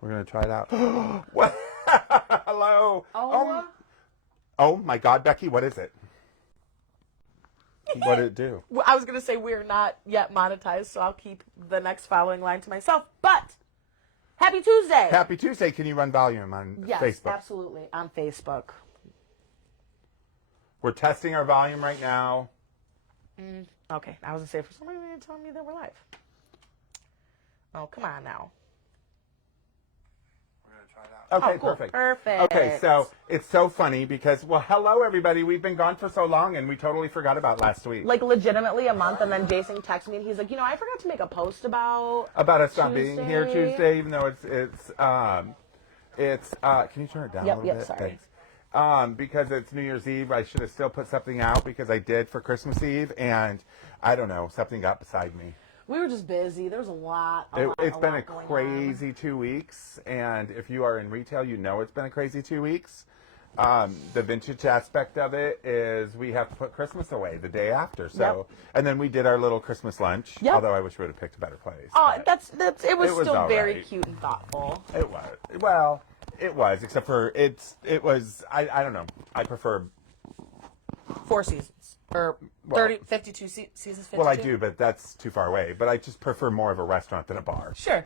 We're going to try it out. What? Hello. Oh, my God, Becky, what is it? What did it do? Well, I was going to say we're not yet monetized, so I'll keep the next following line to myself. But happy Tuesday. Happy Tuesday. Can you run volume on Facebook? Yes, absolutely. On Facebook. We're testing our volume right now. Okay. I was going to say, for some reason, you're telling me that we're live. Oh, come on now. Okay, cool. perfect. Perfect. Okay, so it's so funny because, well, hello, everybody. We've been gone for so long, and we totally forgot about last week. Like, legitimately a month, and then Jason texted me, and he's like, I forgot to make a post about us not being here Tuesday, even though can you turn it down a little bit? Sorry. Thanks. Because it's New Year's Eve, I should have still put something out because I did for Christmas Eve, and I don't know, something got beside me. We were just busy. There was a lot. It's been a crazy 2 weeks, and if you are in retail, you know it's been a crazy 2 weeks. The vintage aspect of it is we have to put Christmas away the day after. So, and then we did our little Christmas lunch. Yep. Although I wish we would have picked a better place. Oh, it was still very right. cute and thoughtful. It was. Well, it was, except for it was. I don't know. I prefer 4 seasons. Or 52 seasons, 52? Well, I do, but that's too far away. But I just prefer more of a restaurant than a bar. Sure.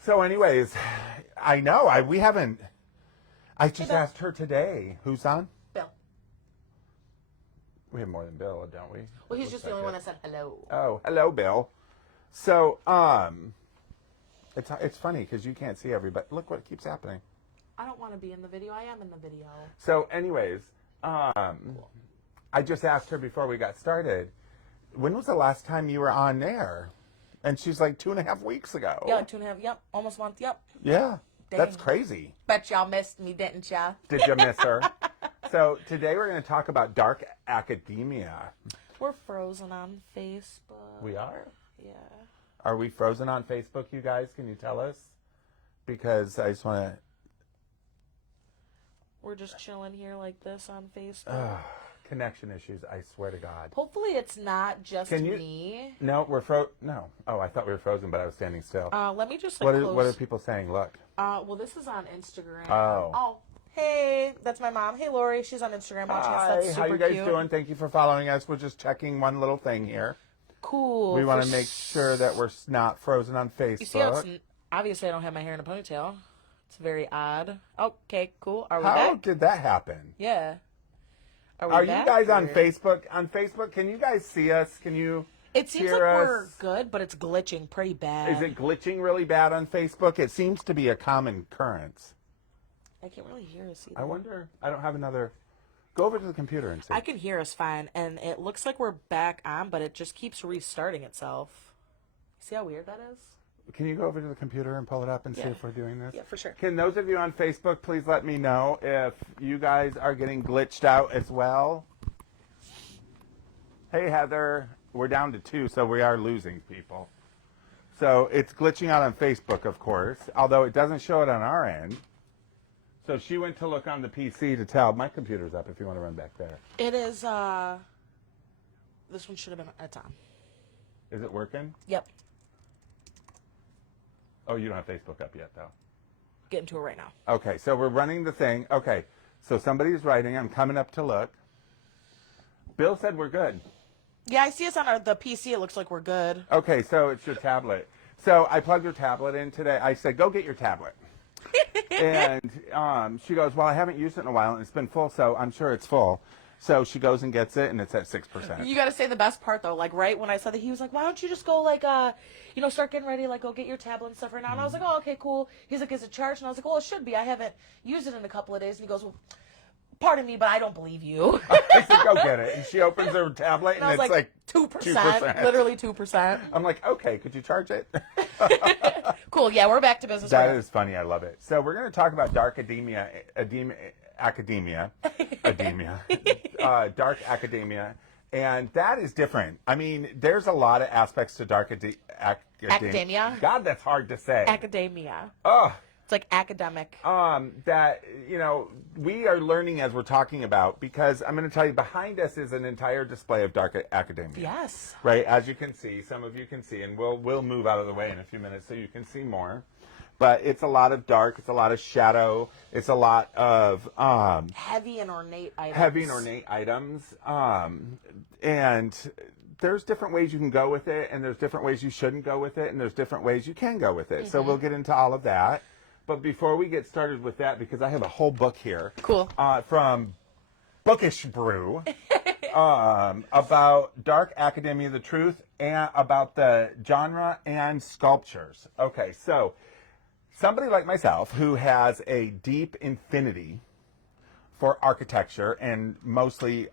So anyways, I know. We haven't. I just asked her today. Who's on? Bill. We have more than Bill, don't we? Well, he's just the only one that said hello. Oh, hello, Bill. So, it's funny because you can't see everybody. Look what keeps happening. I don't want to be in the video. I am in the video. So anyways, I just asked her before we got started, when was the last time you were on there? And she's like 2.5 weeks ago. Yeah, 2.5. Yep. Almost a month. Yep. Yeah. Dang. That's crazy. Bet y'all missed me, didn't ya? Did you miss her? So today we're going to talk about dark academia. We're frozen on Facebook. We are? Yeah. Are we frozen on Facebook, you guys? Can you tell us? Because I just want to... We're just chilling here like this on Facebook. Connection issues, I swear to God. Hopefully it's not just me. No, no. Oh, I thought we were frozen, but I was standing still. Let me just what are people saying? Look. Well, this is on Instagram. Oh, hey, that's my mom. Hey, Lori, she's on Instagram watching us. That's super how you guys cute. doing? Thank you for following us. We're just checking one little thing here. Cool. We want to make sure that we're not frozen on Facebook. You see how obviously I don't have my hair in a ponytail. It's very odd. Okay, cool. Are we How back? did that happen? Yeah. Are you guys on Facebook? On Facebook, can you guys see us? Can you It seems hear like us? we're good, but it's glitching pretty bad. Is it glitching really bad on Facebook? It seems to be a common occurrence. I can't really hear us either. I wonder. I don't have another. Go over to the computer and see. I can hear us fine, and it looks like we're back on, but it just keeps restarting itself. See how weird that is? Can you go over to the computer and pull it up and see if we're doing this? Yeah, for sure. Can those of you on Facebook please let me know if you guys are getting glitched out as well? Hey, Heather. We're down to 2, so we are losing people. So it's glitching out on Facebook, of course, although it doesn't show it on our end. So she went to look on the PC to tell. My computer's up if you want to run back there. It is, this one should have been, it's on. Is it working? Yep. Oh, you don't have Facebook up yet, though. Get into it right now. Okay, so we're running the thing. Okay, so somebody's writing. I'm coming up to look. Bill said we're good. Yeah, I see us on the PC. It looks like we're good. Okay, so it's your tablet. So I plugged your tablet in today. I said, go get your tablet. And she goes, well, I haven't used it in a while, and it's been full, so I'm sure it's full. So she goes and gets it, and it's at 6%. You got to say the best part, though. Like, right when I said that, he was like, why don't you just go, like, start getting ready, like, go get your tablet and stuff right now. And I was like, oh, okay, cool. He's like, is it charged? And I was like, well, it should be. I haven't used it in a couple of days. And he goes, well, pardon me, but I don't believe you. I said, go get it. And she opens her tablet, and it's like 2%. Literally 2%. I'm like, okay, could you charge it? Cool, yeah, we're back to business. That is funny. I love it. So we're going to talk about dark dark academia, and that is different. I mean, there's a lot of aspects to dark academia. God, that's hard to say. Academia. Oh. It's like academic. That, we are learning as we're talking about, because I'm going to tell you, behind us is an entire display of dark academia. Yes. Right, as you can see, some of you can see, and we'll move out of the way in a few minutes so you can see more. but it's a lot of dark. It's a lot of shadow. It's a lot of heavy and ornate items. And there's different ways you can go with it, and there's different ways you shouldn't go with it, and there's different ways you can go with it. So we'll get into all of that. But before we get started with that, because I have a whole book here. Cool. From Bookish Brew about dark academia, the truth, and about the genre and sculptures. Okay, so somebody like myself who has a deep infinity for architecture and mostly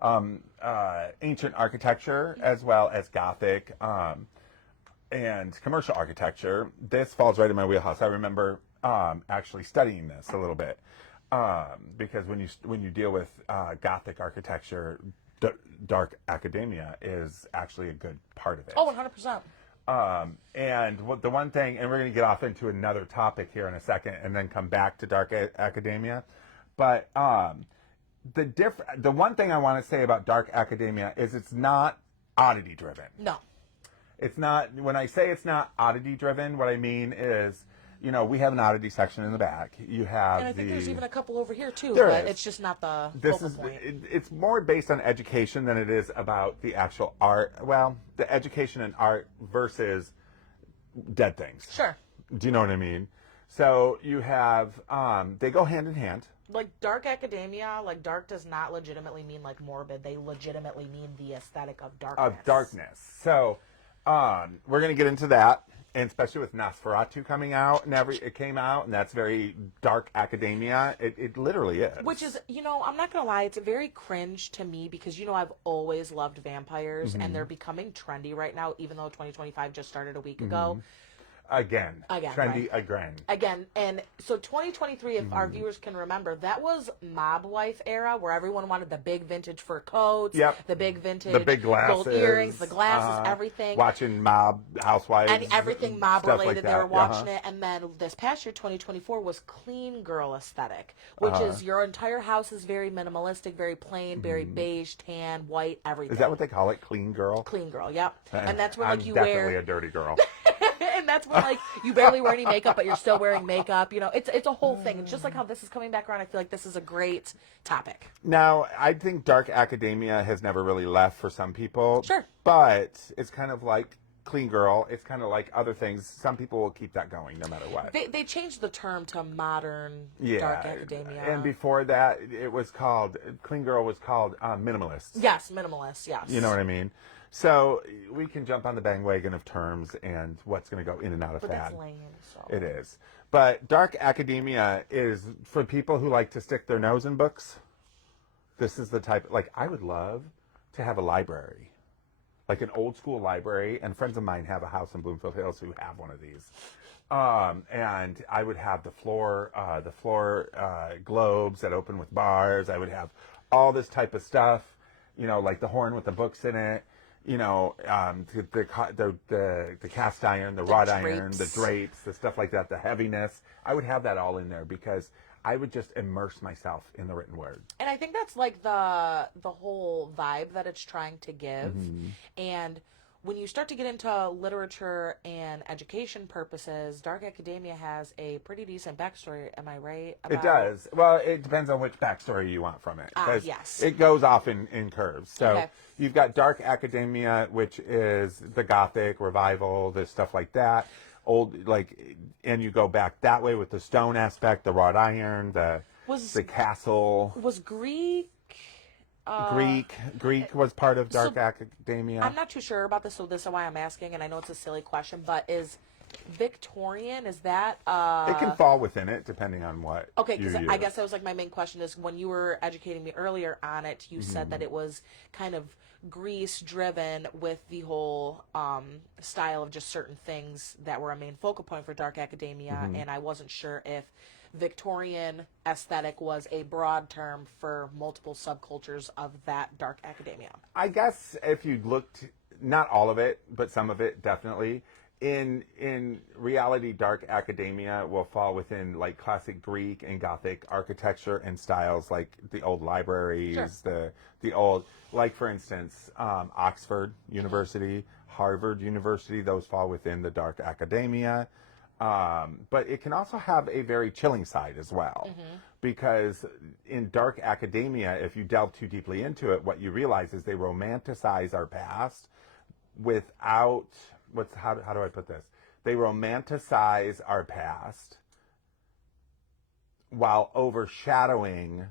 ancient architecture as well as Gothic and commercial architecture, this falls right in my wheelhouse. I remember actually studying this a little bit because when you deal with Gothic architecture, dark academia is actually a good part of it. Oh, 100%. And the one thing, and we're going to get off into another topic here in a second, and then come back to dark academia, but the one thing I want to say about dark academia is it's not oddity driven. No. It's not, when I say it's not oddity driven, what I mean is, you know, we have an oddity section in the back. You have and I think there's even a couple over here too, there but is. It's just not the This focal is point. it's more based on education than it is about the actual art. Well, the education and art versus dead things. Sure. Do you know what I mean? So you have they go hand in hand. Like dark academia, like dark does not legitimately mean like morbid. They legitimately mean the aesthetic of darkness. Of darkness. So we're going to get into that, and especially with Nosferatu coming out, and it came out, and that's very dark academia. It literally is. Which is, you know, I'm not going to lie, it's very cringe to me because, you know, I've always loved vampires, and they're becoming trendy right now, even though 2025 just started a week ago. Again. Trendy right. Again. And so 2023, if our viewers can remember, that was mob wife era where everyone wanted the big vintage fur coats, the big vintage the big glasses, gold earrings, the glasses, everything. Watching mob housewives. And everything mob related, like they were watching it. And then this past year, 2024, was clean girl aesthetic, which is your entire house is very minimalistic, very plain, very beige, tan, white, everything. Is that what they call it? Clean girl? Clean girl, yep. And that's where I'm like you definitely wear a dirty girl. and that's when like you barely wear any makeup but you're still wearing makeup, you know, it's a whole thing. And just like how this is coming back around, I feel like this is a great topic. Now, I think dark academia has never really left for some people. Sure. But it's kind of like clean girl. It's kind of like other things. Some people will keep that going no matter what. They changed the term to modern dark academia. And before that, it was called, clean girl was called minimalist. Yes, minimalist, yes. You know what I mean? So we can jump on the bandwagon of terms and what's going to go in and out of but that. that's lame, so. It is. But dark academia is for people who like to stick their nose in books. This is the type, like, I would love to have a library, like an old school library. And friends of mine have a house in Bloomfield Hills who have one of these. And I would have the floor globes that open with bars. I would have all this type of stuff, you know, like the horn with the books in it. You know, the cast iron, the wrought iron, the drapes, the stuff like that, the heaviness. I would have that all in there because I would just immerse myself in the written word. And I think that's like the whole vibe that it's trying to give. And when you start to get into literature and education purposes, dark academia has a pretty decent backstory. Am I right? It does. Well, it depends on which backstory you want from it. Yes. It goes off in curves. So Okay. You've got dark academia, which is the Gothic revival, the stuff like that. And you go back that way with the stone aspect, the wrought iron, the castle. Was Greek was part of dark academia. I'm not too sure about this, so this is why I'm asking, and I know it's a silly question, but is Victorian, is that it can fall within it depending on what okay, because I guess that was like my main question is when you were educating me earlier on it, you said that it was kind of Greece driven with the whole style of just certain things that were a main focal point for dark academia, and I wasn't sure if Victorian aesthetic was a broad term for multiple subcultures of that dark academia. I guess if you looked, not all of it, but some of it definitely. In reality, dark academia will fall within like classic Greek and Gothic architecture and styles, like the old libraries, the old, like for instance, Oxford University, Harvard University. Those fall within the dark academia. But it can also have a very chilling side as well. Because in dark academia, if you delve too deeply into it, what you realize is they romanticize our past without, how do I put this? They romanticize our past while overshadowing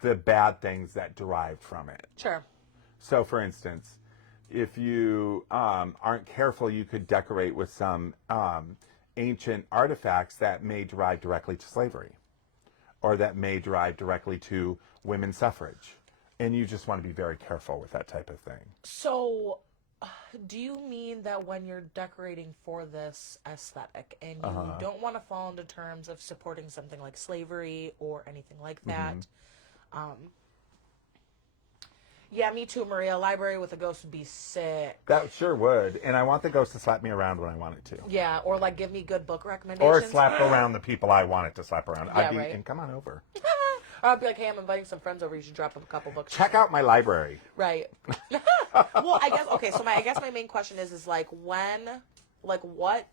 the bad things that derived from it. Sure. So, for instance, if you aren't careful, you could decorate with some ancient artifacts that may derive directly to slavery, or that may derive directly to women's suffrage. And you just want to be very careful with that type of thing. So, do you mean that when you're decorating for this aesthetic and you don't want to fall into terms of supporting something like slavery or anything like that? Yeah, me too, Maria. A library with a ghost would be sick. That sure would. And I want the ghost to slap me around when I want it to. Yeah, or like give me good book recommendations. Or slap around the people I want it to slap around. Yeah, I'd be, right. and come on over. I'd be like, hey, I'm inviting some friends over. You should drop them a couple books. Check out my library. Right. Well, I guess, okay, so I guess my main question is like what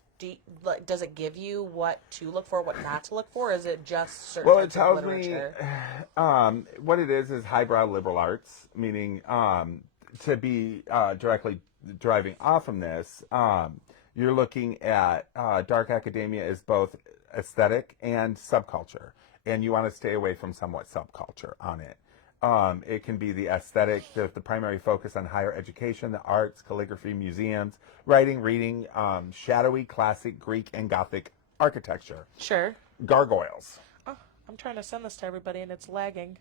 does it give you what to look for, what not to look for? Is it just certain Well, it types of tells me literature? what it is highbrow liberal arts, meaning to be directly driving off from this, you're looking at dark academia as both aesthetic and subculture, and you want to stay away from somewhat subculture on it. It can be the aesthetic, the primary focus on higher education, the arts, calligraphy, museums, writing, reading, shadowy, classic, Greek, and Gothic architecture. Sure. Gargoyles. Oh, I'm trying to send this to everybody and it's lagging.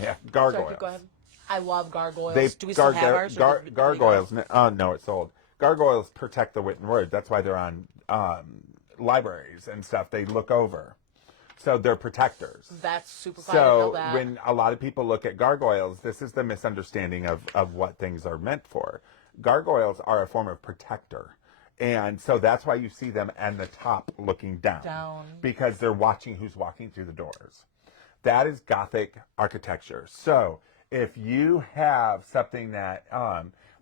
Yeah, gargoyles. Sorry, go ahead. I love gargoyles. Do we still have ours? Gargoyles. No, it's old. Gargoyles protect the written word. That's why they're on libraries and stuff. They look over. So they're protectors. That's super fun. I didn't know that. When a lot of people look at gargoyles, this is the misunderstanding of what things are meant for. Gargoyles are a form of protector. And so that's why you see them at the top looking down. Because they're watching who's walking through the doors. That is Gothic architecture. So if you have something that,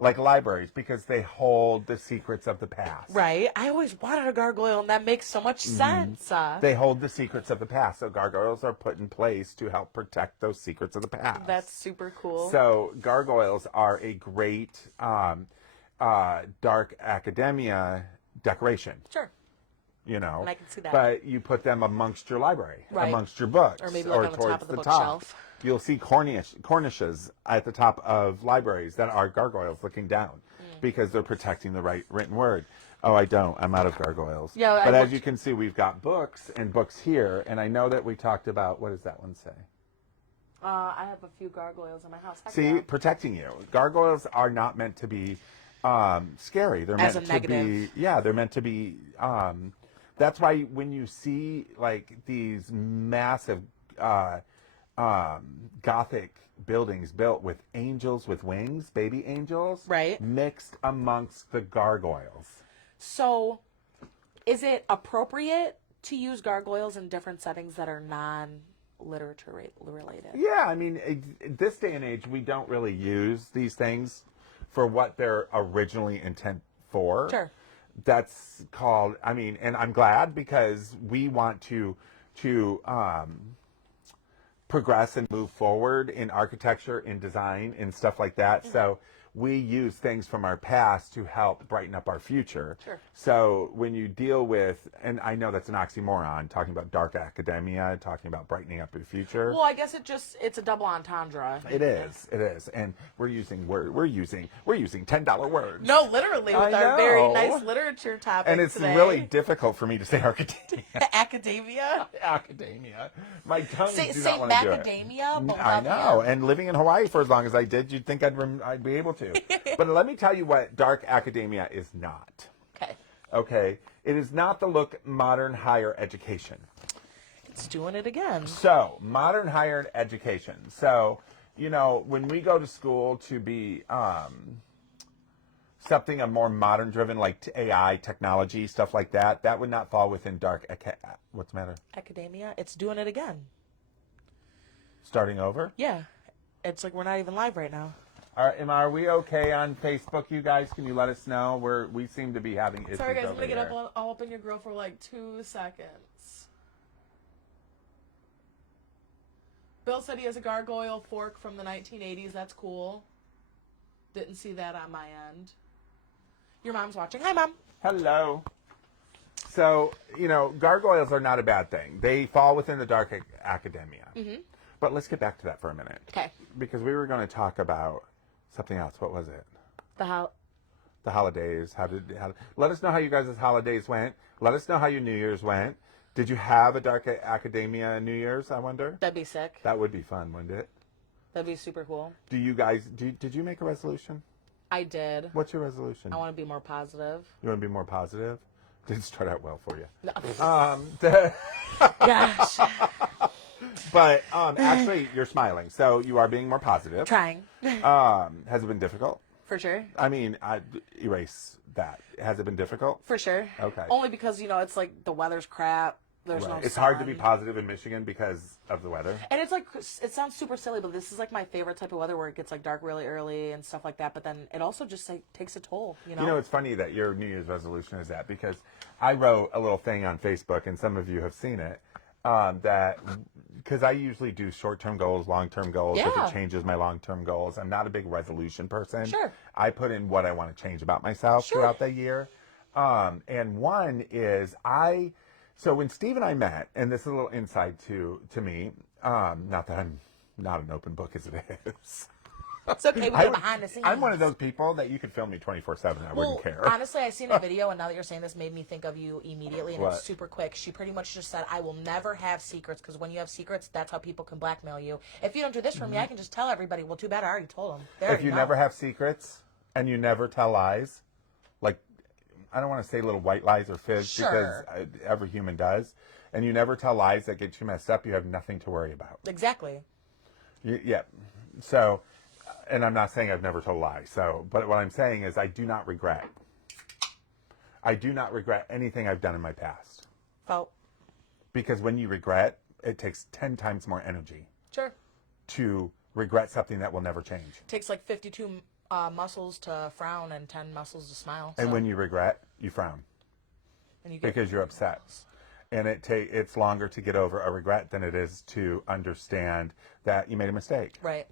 like libraries, because they hold the secrets of the past. Right. I always wanted a gargoyle, and that makes so much sense. They hold the secrets of the past. So gargoyles are put in place to help protect those secrets of the past. That's super cool. So gargoyles are a great dark academia decoration. Sure. You know, and I can see that. But you put them amongst your library, right. amongst your books, or maybe like on the top of the bookshelf. You'll see cornices at the top of libraries that are gargoyles looking down because they're protecting the written word. Oh, I don't. I'm out of gargoyles. Yeah, but as you can see, we've got books and books here, and I know that we talked about, what does that one say? I have a few gargoyles in my house. See, protecting you. Gargoyles are not meant to be scary. They're meant to be. Yeah, they're meant to be. That's why when you see like these massive Gothic buildings built with angels with wings, baby angels, right, mixed amongst the gargoyles. So, is it appropriate to use gargoyles in different settings that are non-literature related? Yeah, I mean, this day and age, we don't really use these things for what they're originally intent for. Sure. That's called, I mean, and I'm glad because we want to progress and move forward in architecture, in design, and stuff like that. Mm-hmm. So we use things from our past to help brighten up our future. Sure. So when you deal with, and I know that's an oxymoron, talking about dark academia, talking about brightening up your future. Well, I guess it's a double entendre. It is, and we're using $10 words. No, literally, with our very nice literature topic. And it's today. really difficult for me to say academia. Academia. Academia. My tongue Say not want to do it. macadamia. I know, and living in Hawaii for as long as I did, you'd think I'd be able to. But let me tell you what dark academia is not. Okay. It is not the look modern higher education. It's doing it again. So, modern higher education. So, you know, when we go to school to be something more modern driven, like AI, technology, stuff like that, that would not fall within dark. What's the matter? Academia. It's doing it again. Starting over? Yeah. It's like we're not even live right now. Are we okay on Facebook, you guys? Can you let us know? We seem to be having issues Sorry, guys. I'm over gonna get here. up. I'll open your grill for like 2 seconds. Bill said he has a gargoyle fork from the 1980s. That's cool. Didn't see that on my end. Your mom's watching. Hi, Mom. Hello. So, gargoyles are not a bad thing. They fall within the dark academia. Mm-hmm. But let's get back to that for a minute. Okay. Because we were going to talk about something else. What was it? The holidays. Let us know how you guys' holidays went. Let us know how your New Year's went. Did you have a dark academia New Year's, I wonder? That'd be sick. That would be fun, wouldn't it? That'd be super cool. Do you guys, did you make a resolution? I did. What's your resolution? I want to be more positive. You want to be more positive? Didn't start out well for you. No. Gosh. But actually, you're smiling, so you are being more positive. Trying. Has it been difficult? For sure. I mean, I erase that. Has it been difficult? For sure. Okay. Only because, it's like the weather's crap. There's no It's sun. hard to be positive in Michigan because of the weather. And it's like, it sounds super silly, but this is like my favorite type of weather where it gets like dark really early and stuff like that. But then it also just like takes a toll, It's funny that your New Year's resolution is that because I wrote a little thing on Facebook and some of you have seen it that because I usually do short-term goals, long-term goals. If Yeah. it changes my long-term goals, I'm not a big resolution person. Sure. I put in what I want to change about myself throughout the year. And one is so when Steve and I met, and this is a little insight to me, not that I'm not an open book as it is. It's okay. We go behind the scenes. I'm one of those people that you could film me 24/7. I wouldn't care. Honestly, I seen a video, and now that you're saying this, made me think of you immediately, and it What? was super quick. She pretty much just said, "I will never have secrets because when you have secrets, that's how people can blackmail you. If you don't do this for me, I can just tell everybody. Well, too bad. I already told them. If you never have secrets and you never tell lies, like I don't want to say little white lies or fibs Sure. because every human does, and you never tell lies that get you messed up, you have nothing to worry about. Exactly. Yeah. So, and I'm not saying I've never told a lie. So, but what I'm saying is I do not regret. I do not regret anything I've done in my past. Oh, Because when you regret, it takes 10 times more energy sure. to regret something that will never change. Takes like 52 muscles to frown and 10 muscles to smile. And so- when you regret, you frown and you get because you're upset. And it's longer to get over a regret than it is to understand that you made a mistake. right.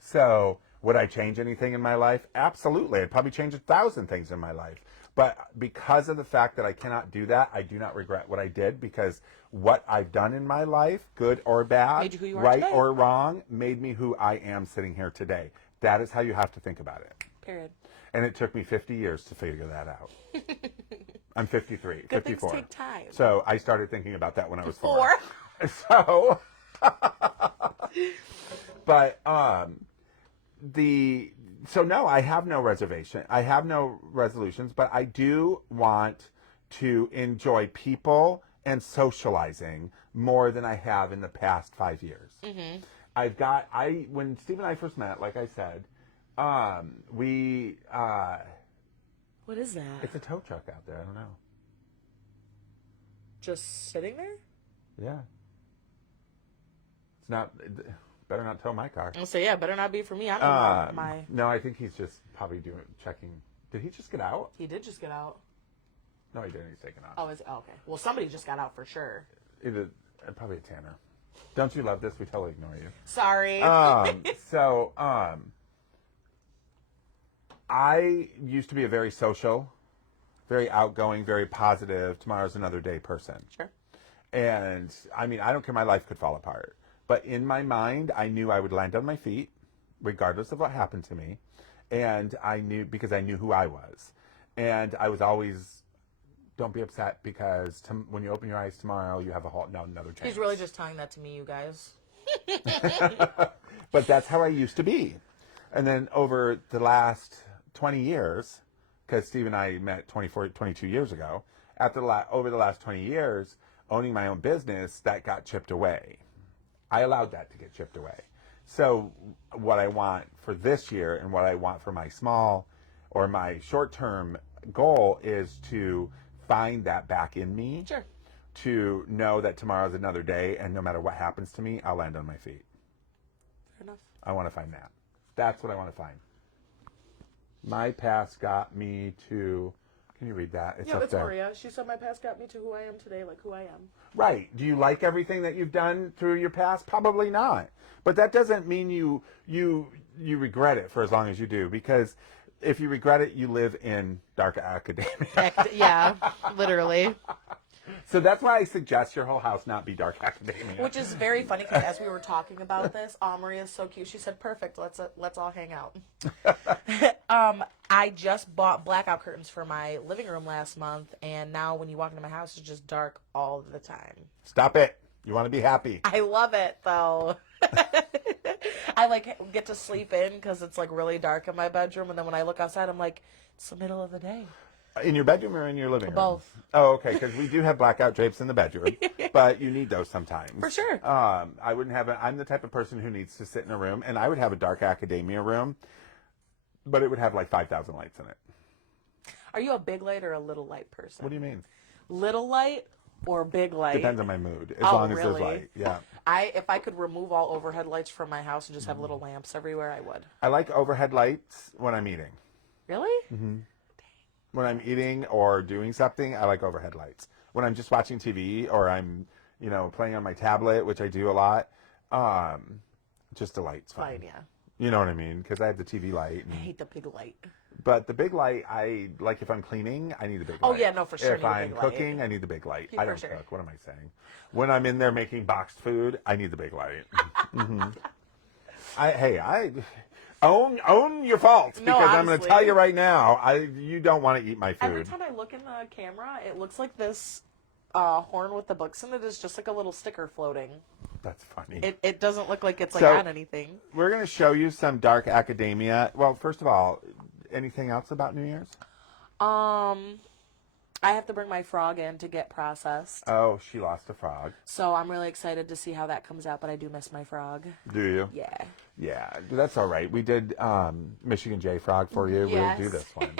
So, would I change anything in my life? Absolutely. I'd probably change 1,000 things in my life. But because of the fact that I cannot do that, I do not regret what I did because what I've done in my life, good or bad, Made you who you are right today. or wrong, made me who I am sitting here today. That is how you have to think about it. Period. And it took me 50 years to figure that out. I'm 53, Good 54. things take time. So I started thinking about that when I was 4. 4. So, but so no, I have no reservation. I have no resolutions, but I do want to enjoy people and socializing more than I have in the past 5 years. Mm-hmm. When Steve and I first met, like I said, What is that? it's a tow truck out there. I don't know. Just sitting there? Yeah. It's not, better not tow my car. I'll say, yeah, better not be for me. I don't know my... No, I think he's just probably checking. Did he just get out? He did just get out. No, he didn't. He's taking off. Oh, okay. Well, somebody just got out for sure. Probably a Tanner. Don't you love this? We totally ignore you. Sorry. I used to be a very social, very outgoing, very positive, tomorrow's another day person. Sure. And, I mean, I don't care, my life could fall apart. But in my mind, I knew I would land on my feet, regardless of what happened to me. And I knew, because I knew who I was. And I was always, don't be upset because when you open your eyes tomorrow, you have another chance. He's really just telling that to me, you guys. But that's how I used to be. And then over the last 20 years, because Steve and I met 22 years ago, over the last 20 years, owning my own business, that got chipped away. I allowed that to get chipped away. So what I want for this year and what I want for my small or my short-term goal is to find that back in me. Sure. To know that tomorrow's another day and no matter what happens to me, I'll land on my feet. Fair enough. I want to find that. That's what I want to find. My past got me to. Can you read that? It's Yeah, up that's there. Maria. She said, my past got me to who I am today, like who I am. Right. Do you like everything that you've done through your past? Probably not. But that doesn't mean you regret it for as long as you do, because if you regret it, you live in dark academia. Yeah, literally. So that's why I suggest your whole house not be dark academia. Which is very funny because as we were talking about this, Maria's so cute. She said, "Perfect. Let's all hang out." I just bought blackout curtains for my living room last month, and now when you walk into my house, it's just dark all the time. Stop it. You want to be happy. I love it though. I like get to sleep in because it's like really dark in my bedroom, and then when I look outside, I'm like, it's the middle of the day. In your bedroom or in your living room? Both. Oh, okay, because we do have blackout drapes in the bedroom, but you need those sometimes. For sure. I wouldn't have I'm the type of person who needs to sit in a room, and I would have a dark academia room, but it would have like 5,000 lights in it. Are you a big light or a little light person? What do you mean? Little light or big light? Depends on my mood, as Oh, long as really? there's light. Yeah. If I could remove all overhead lights from my house and just have little lamps everywhere, I would. I like overhead lights when I'm eating. Really? Mm-hmm. When I'm eating or doing something, I like overhead lights. When I'm just watching TV or I'm, playing on my tablet, which I do a lot, just a light's fine. Fine, yeah. You know what I mean? Because I have the TV light. I hate the big light. But the big light, I like if I'm cleaning, I need the big light. Oh, yeah, no, for sure. If need a I'm big light. cooking, I need the big light. Yeah, I for don't sure. cook. What am I saying? When I'm in there making boxed food, I need the big light. Mm-hmm. I own your faults, No, because I'm going to honestly. tell you right now, you don't want to eat my food. Every time I look in the camera, it looks like this horn with the books in it is just like a little sticker floating. That's funny. It doesn't look like it's like So- on anything. We're going to show you some dark academia. Well, first of all, anything else about New Year's? I have to bring my frog in to get processed. Oh, she lost a frog. So I'm really excited to see how that comes out, but I do miss my frog. Do you? Yeah. Yeah, that's all right. We did Michigan J Frog for you. Yes. We'll do this one.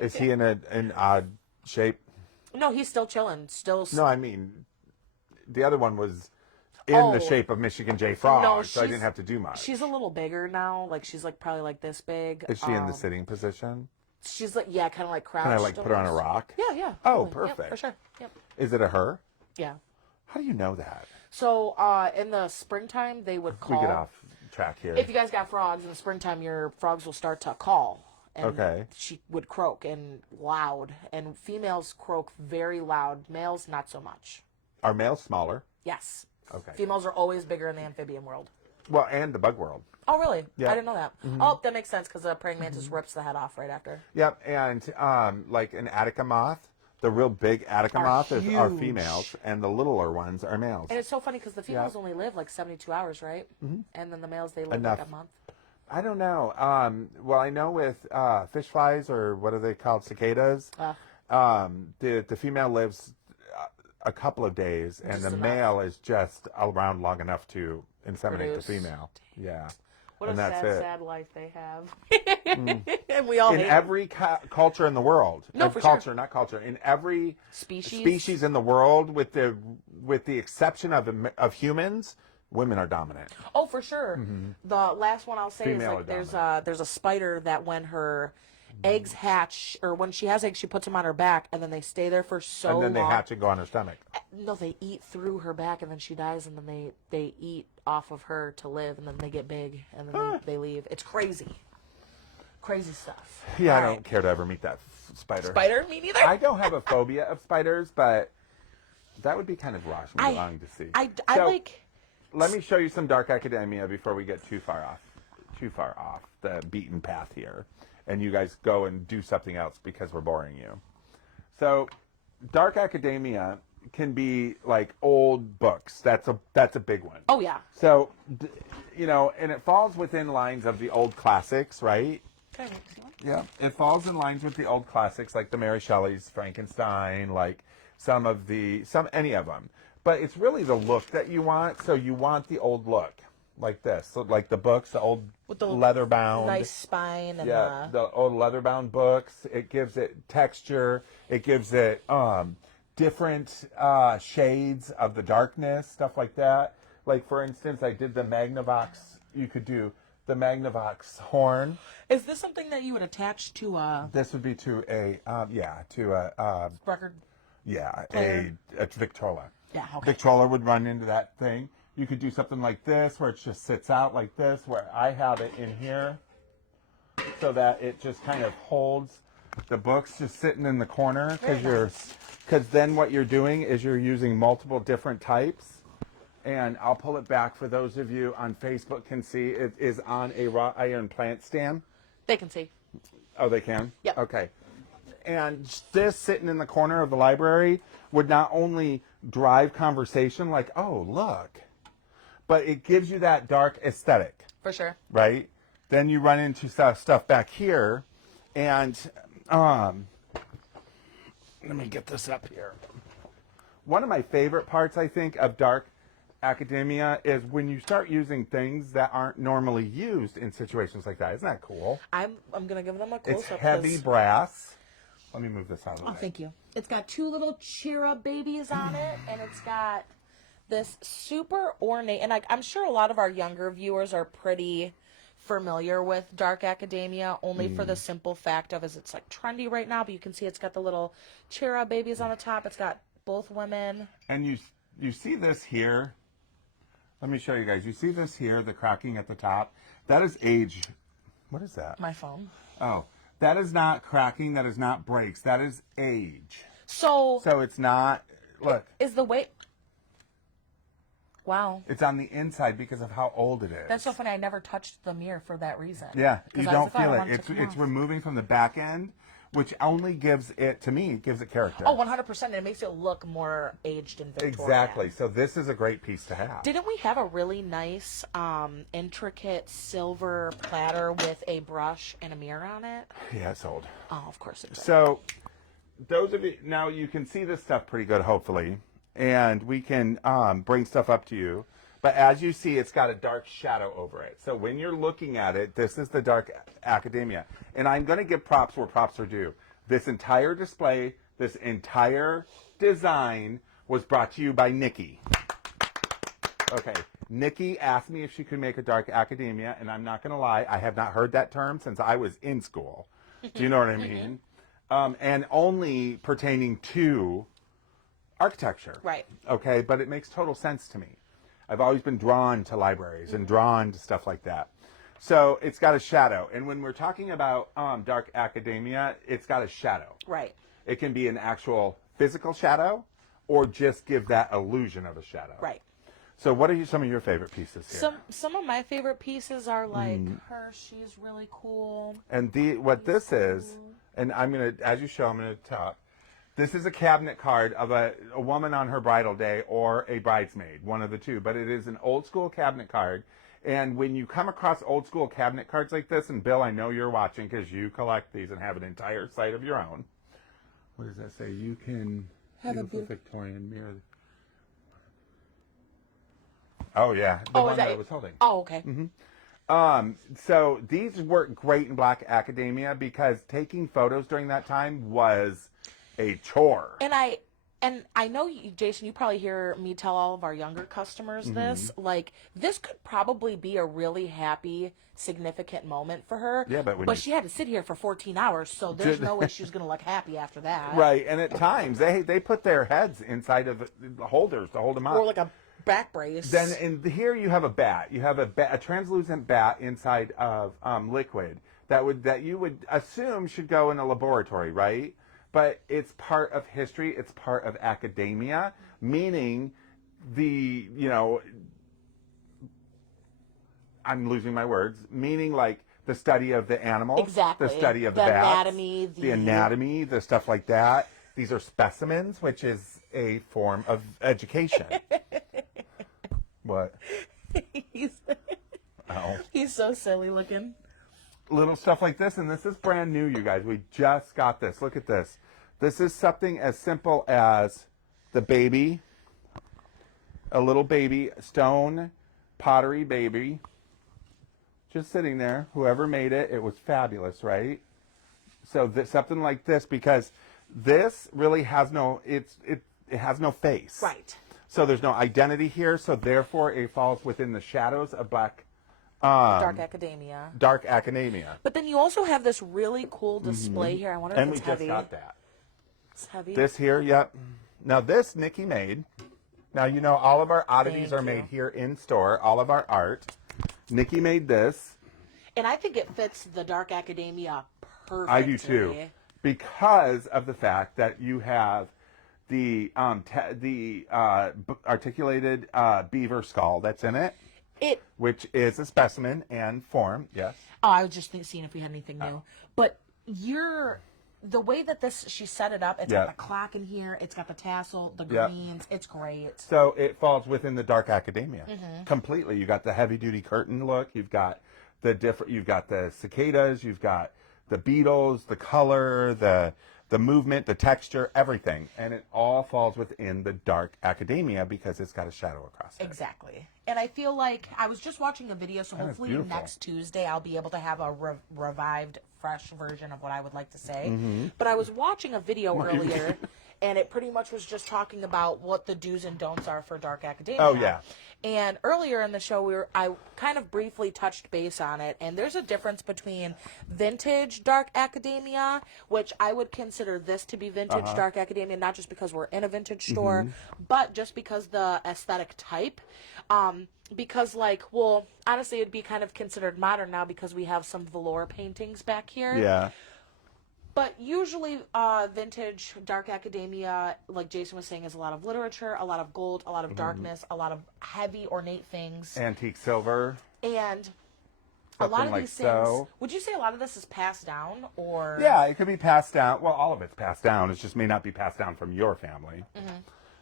Is he in an odd shape? No, he's still chilling. No, I mean, the other one was in the shape of Michigan J Frog, No, so I didn't have to do much. She's a little bigger now. Like she's like probably like this big. Is she in the sitting position? She's like kind of like crouched. Can I like put her on a almost. rock? Yeah. Oh, totally. Yep, perfect. for sure. Yep. Is it a her? Yeah. How do you know that? So in the springtime they would call. We get off track here. If you guys got frogs in the springtime, your frogs will start to call. And Okay. She would croak and loud, and females croak very loud. Males not so much. Are males smaller? Yes. Okay. Females are always bigger in the amphibian world. Well, and the bug world. Oh, really? Yeah. I didn't know that. Oh, that makes sense because the praying mantis rips the head off right after. Yep, and like an Attica moth, the real big Attica Are moth are huge. females, and the littler ones are males. And it's so funny because the females only live like 72 hours, right? And then the males, they live Enough. like a month. I don't know. Well, I know with fish flies, or what are they called, cicadas, the female lives a couple of days, and Just the enough. male is just around long enough to inseminate Produce. the female. Yeah. What And a that's sad, it. sad life they have. And we all In hate every culture in the world, No, for sure. culture, not culture, in every species. in the world, with the exception of humans, women are dominant. Oh, for sure. The last one I'll say Female is like are there's a spider that when her eggs hatch, or when she has eggs, she puts them on her back, and then they stay there for so And then they long. hatch and go on her stomach. No, they eat through her back, and then she dies, and then they eat off of her to live, and then they get big, and then they leave. It's crazy. Crazy stuff. Yeah, All I right. don't care to ever meet that spider. Spider? Me neither. I don't have a phobia of spiders, but that would be kind of wrong to see. I So, like... Let me show you some dark academia before we get too far off the beaten path here, and you guys go and do something else because we're boring you. So, dark academia can be like old books. That's a big one. Oh, yeah. So, and it falls within lines of the old classics, right? Okay. Yeah. It falls in lines with the old classics, like the Mary Shelley's Frankenstein, like any of them. But it's really the look that you want. So you want the old look, like this. So like the books, the old With the leather bound. Nice spine and The old leather bound books. It gives it texture. It gives it different shades of the darkness, stuff like that. Like, for instance, I did the Magnavox. You could do the Magnavox horn. Is this something that you would attach to a This would be to a record? yeah, Player. a Victrola. Yeah, okay. Victrola would run into that thing. You could do something like this, where it just sits out like this, where I have it in here, so that it just kind of holds the books just sitting in the corner, because then what you're doing is you're using multiple different types. And I'll pull it back for those of you on Facebook can see it is on a wrought iron plant stand. They can see. Oh, they can? Yep. Okay. And this sitting in the corner of the library would not only drive conversation like, oh, look, but it gives you that dark aesthetic. For sure. Right? Then you run into stuff back here. And let me get this up here. One of my favorite parts, I think, of dark academia is when you start using things that aren't normally used in situations like that. Isn't that cool? I'm gonna give them a close It's up. heavy brass. Let me move this out of the way. Oh, thank you. It's got two little cheer-up babies on it, and it's got this super ornate. And I'm sure a lot of our younger viewers are pretty familiar with dark academia, only for the simple fact of it's like trendy right now. But you can see it's got the little cheer-up babies on the top. It's got both women. And you see this here. Let me show you guys. You see this here, the cracking at the top? That is age. What is that? My phone. Oh, that is not cracking. That is not breaks. That is age. So it's not, look. Is the weight... Wow. It's on the inside because of how old it is. That's so funny. I never touched the mirror for that reason. Yeah, you don't feel it. It's It's removing from the back end, which only gives it, to me, gives it character. Oh, 100%. And it makes it look more aged and Victorian. Exactly. So this is a great piece to have. Didn't we have a really nice, intricate silver platter with a brush and a mirror on it? Yeah, it's old. Oh, of course it did. So those of you, now you can see this stuff pretty good, hopefully, and we can bring stuff up to you. But as you see, it's got a dark shadow over it. So when you're looking at it, this is the dark academia. And I'm going to give props where props are due. This entire display, this entire design was brought to you by Nikki. Okay, Nikki asked me if she could make a dark academia, and I'm not going to lie, I have not heard that term since I was in school. Do you know what I mean? And only pertaining to architecture. Right. Okay, but it makes total sense to me. I've always been drawn to libraries and drawn to stuff like that. So it's got a shadow. And when we're talking about dark academia, it's got a shadow. Right. It can be an actual physical shadow or just give that illusion of a shadow. Right. So what are some of your favorite pieces here? Some of my favorite pieces are like her. She's really cool. And what this is, and I'm going to, as you show, I'm going to talk. This is a cabinet card of a woman on her bridal day or a bridesmaid, one of the two. But it is an old school cabinet card. And when you come across old school cabinet cards like this, and Bill, I know you're watching because you collect these and have an entire site of your own. What does that say? You can have a beautiful Victorian mirror. Oh, yeah. The one that I was holding. Oh, okay. So these work great in Black Academia because taking photos during that time was a chore. And I know, Jason, you probably hear me tell all of our younger customers this. Like, this could probably be a really happy, significant moment for her. Yeah, but she had to sit here for 14 hours, so there's no way she's going to look happy after that. Right, and at times they put their heads inside of the holders to hold them up. Or like a back brace. Then here you have a bat. You have a translucent bat inside of liquid that you would assume should go in a laboratory, right? But it's part of history. It's part of academia, meaning I'm losing my words, meaning like the study of the animals, exactly. the study of the bats, the anatomy, the stuff like that. These are specimens, which is a form of education. What? He's so silly looking. Little stuff like this, and this is brand new, you guys. We just got this. Look at this. This is something as simple as the baby, a little baby, stone pottery baby, just sitting there. Whoever made it, it was fabulous, right? So something like this, because this really has it has no face. Right. So there's no identity here, so therefore it falls within the shadows of Black Dark Academia. Dark Academia. But then you also have this really cool display here. I wonder And if we it's just heavy. got that. It's heavy. This here, yep. Now this Nikki made. Now you know all of our oddities Thank are you. made here in store. All of our art. Nikki made this. And I think it fits the Dark Academia perfectly. I do too, because of the fact that you have the articulated beaver skull that's in it, which is a specimen and form. Yes. Oh, I was just seeing if we had anything new. But the way that she set it up, it's got the clock in here, it's got the tassel, the greens, it's great. So it falls within the Dark Academia completely. You got the heavy duty curtain look. You've got you've got the cicadas. You've got the beetles, the color, the movement, the texture, everything, and it all falls within the Dark Academia because it's got a shadow across it. Exactly. And I feel like I was just watching a video, so hopefully beautiful. next Tuesday I'll be able to have a revived, fresh version of what I would like to say. But I was watching a video earlier, and it pretty much was just talking about what the do's and don'ts are for Dark Academia. Oh, yeah. And earlier in the show, I kind of briefly touched base on it, and there's a difference between vintage Dark Academia, which I would consider this to be vintage Dark Academia, not just because we're in a vintage store, but just because the aesthetic type. Because, honestly, it'd be kind of considered modern now because we have some velour paintings back here. Yeah. But usually, vintage Dark Academia, like Jason was saying, is a lot of literature, a lot of gold, a lot of darkness, a lot of heavy, ornate things. Antique silver. And a lot of like these things, so. would you say a lot of this is passed down, or? Yeah, it could be passed down. Well, all of it's passed down. It just may not be passed down from your family.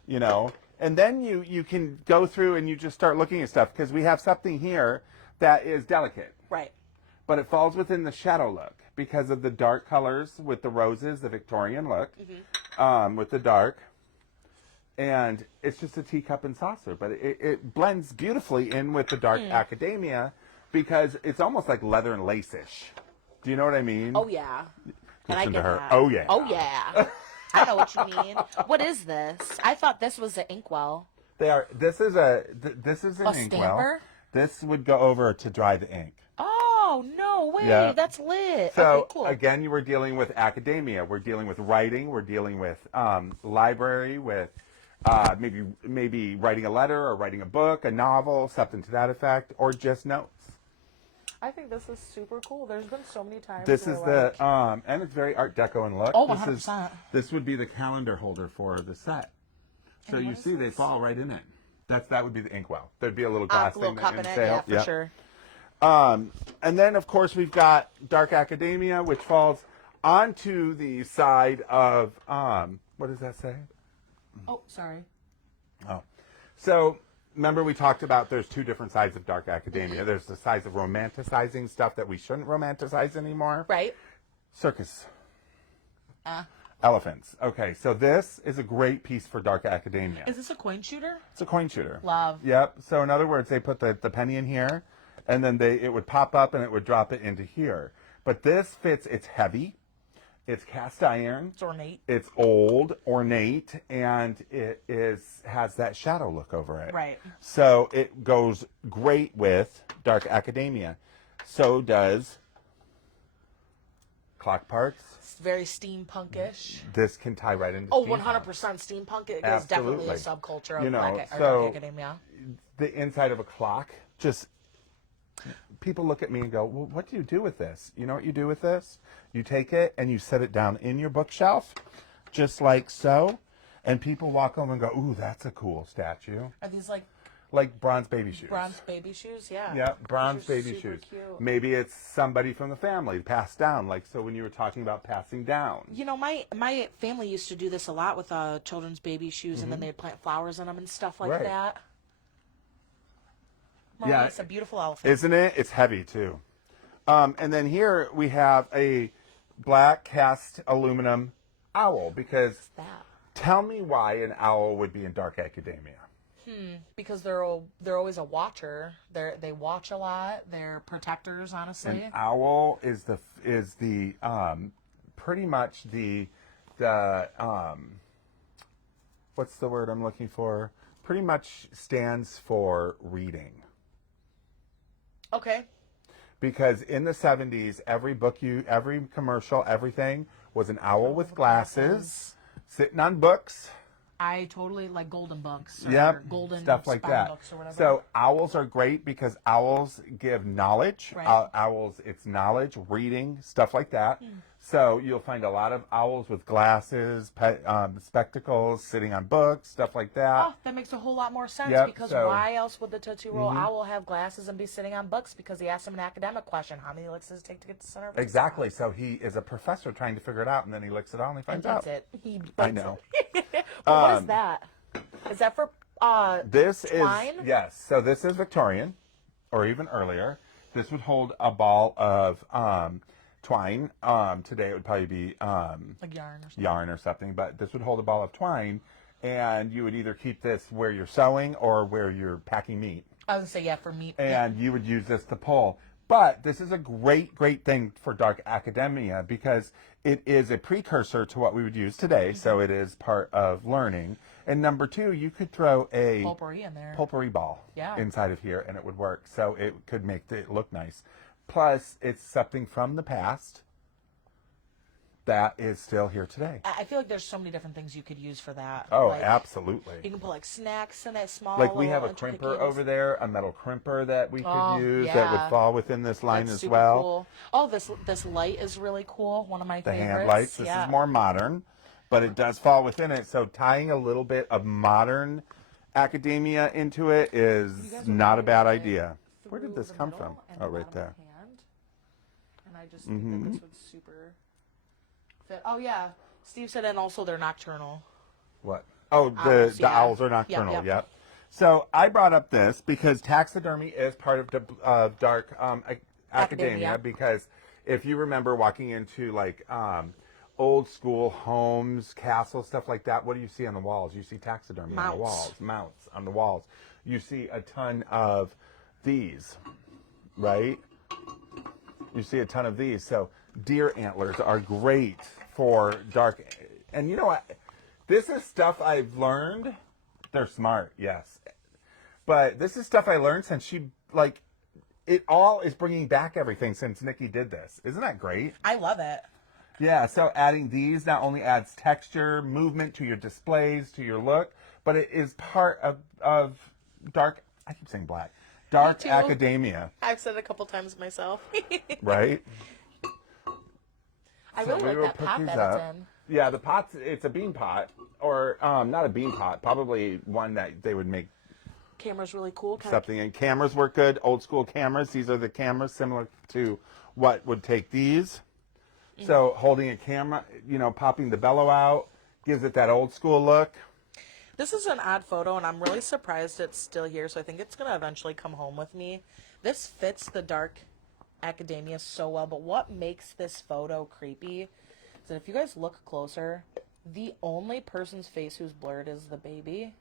You know? And then you can go through and you just start looking at stuff because we have something here that is delicate. Right. But it falls within the shadow look because of the dark colors with the roses, the Victorian look, with the dark. And it's just a teacup and saucer, but it blends beautifully in with the Dark Academia because it's almost like leather and lace-ish. Do you know what I mean? Oh, yeah. And I Listen get to her. that. Oh, yeah. Oh, yeah. I know what you mean. What is this? I thought this was the inkwell. They are. This is an inkwell. Stamper? This would go over to dry the ink. Oh, no way. Yeah. That's lit. So okay, cool. again, you were dealing with academia. We're dealing with writing. We're dealing with library. With maybe writing a letter or writing a book, a novel, something to that effect, or just notes. I think this is super cool. There's been so many times. This is where, and it's very Art Deco in look. Oh, This 100%. This would be the calendar holder for the set. So you see, they fall right in it. That would be the inkwell. There'd be a little glass little thing cup that in it, sail. yeah, for sure. And then, of course, we've got Dark Academia, which falls onto the side of what does that say? Oh, sorry. Oh, so remember we talked about there's two different sides of Dark Academia. There's the sides of romanticizing stuff that we shouldn't romanticize anymore. Right. Circus. Elephants. Okay, so this is a great piece for Dark Academia. Is this a coin shooter? It's a coin shooter. Love. Yep. So in other words, they put the penny in here, and then it would pop up and it would drop it into here. But this fits. It's heavy. It's cast iron. It's ornate. It's old, ornate, and it has that shadow look over it. Right. So it goes great with Dark Academia. So does clock parts. It's very steampunkish. This can tie right into Oh, steampunk. 100% steampunk. It is definitely a Absolutely. subculture of You know, Dark so Academia. the inside of a clock, just people look at me and go, well, what do you do with this? You know what you do with this? You take it and you set it down in your bookshelf, just like so, and people walk over and go, ooh, that's a cool statue. Are these Like bronze baby shoes. bronze baby shoes? Yeah. Yeah, bronze Those are baby super shoes. cute. Maybe it's somebody from the family passed down, like so when you were talking about passing down. You know, my family used to do this a lot with children's baby shoes, and then they'd plant flowers in them and stuff like Right. that. Yeah. It's a beautiful elephant. Isn't it? It's heavy too. And then here we have a black cast aluminum owl because that? tell me why an owl would be in Dark Academia. Because they're always a watcher. They watch a lot. They're protectors, honestly. An owl is the pretty much the what's the word I'm looking for? Pretty much stands for reading. Okay. Because in the 70s, every commercial, everything was an owl with glasses, sitting on books. I totally like golden books or Yep, golden stuff like spy that. books or whatever. So owls are great because owls give knowledge. Right. Owls, it's knowledge, reading, stuff like that. So you'll find a lot of owls with glasses, spectacles, sitting on books, stuff like that. Oh, that makes a whole lot more sense Yep, because so- why else would the Tootsie Roll owl have glasses and be sitting on books? Because he asked him an academic question. How many licks does it take to get to the center of his Exactly. So he is a professor trying to figure it out, and then he licks it all and he And finds out. that's it. He I bites know. it. But what is that? Is that for This twine? is, yes. So this is Victorian, or even earlier. This would hold a ball of twine. Today it would probably be like yarn or something? yarn or something, but this would hold a ball of twine, and you would either keep this where you're sewing or where you're packing meat. I would say, yeah, for meat. And you would use this to pull. But this is a great, great thing for dark academia because it is a precursor to what we would use today. So it is part of learning. And number two, you could throw a Potpourri in there. potpourri ball Yeah. inside of here and it would work. So it could make it look nice. Plus, it's something from the past that is still here today. I feel like there's so many different things you could use for that. Oh, like, absolutely. You can put like snacks in it, small. Like we have a little intricate crimper cables. over there, a metal crimper that we Oh, could use that yeah. would fall within this line That's as super well. Cool. Oh, this light is really cool. One of my The favorites. hand lights. This yeah. is more modern, but it does fall within it. So tying a little bit of modern academia into it is guys not a are bad right idea. Where through did this the come middle from? and Oh, the right bottom there. of my hand. And I just think that this would super fit. Oh yeah, Steve said, and also they're nocturnal. What? Oh, Owls, the yeah. owls are nocturnal. Yep. Yep. So I brought up this because taxidermy is part of the dark academia. Because if you remember walking into like old school homes, castles, stuff like that, what do you see on the walls? You see taxidermy on the walls, mounts on the walls. You see a ton of these, right? You see a ton of these. So deer antlers are great for dark. And you know what? This is stuff I've learned. They're smart, yes. But this is stuff I learned since it all is bringing back everything since Nikki did this. Isn't that great? I love it. Yeah, so adding these not only adds texture, movement to your displays, to your look, but it is part of dark, I keep saying black, dark too. academia, I've said it a couple times myself. right? I So really we like will that put pot these that up. it's in. Yeah, the pot's, it's a bean pot, or not a bean pot, probably one that they would make Camera's really cool. Kind something in. Cameras work good, old school cameras. These are the cameras similar to what would take these. So holding a camera, popping the bellow out, gives it that old school look. This is an odd photo, and I'm really surprised it's still here, so I think it's going to eventually come home with me. This fits the dark academia so well, but what makes this photo creepy is that if you guys look closer, the only person's face who's blurred is the baby.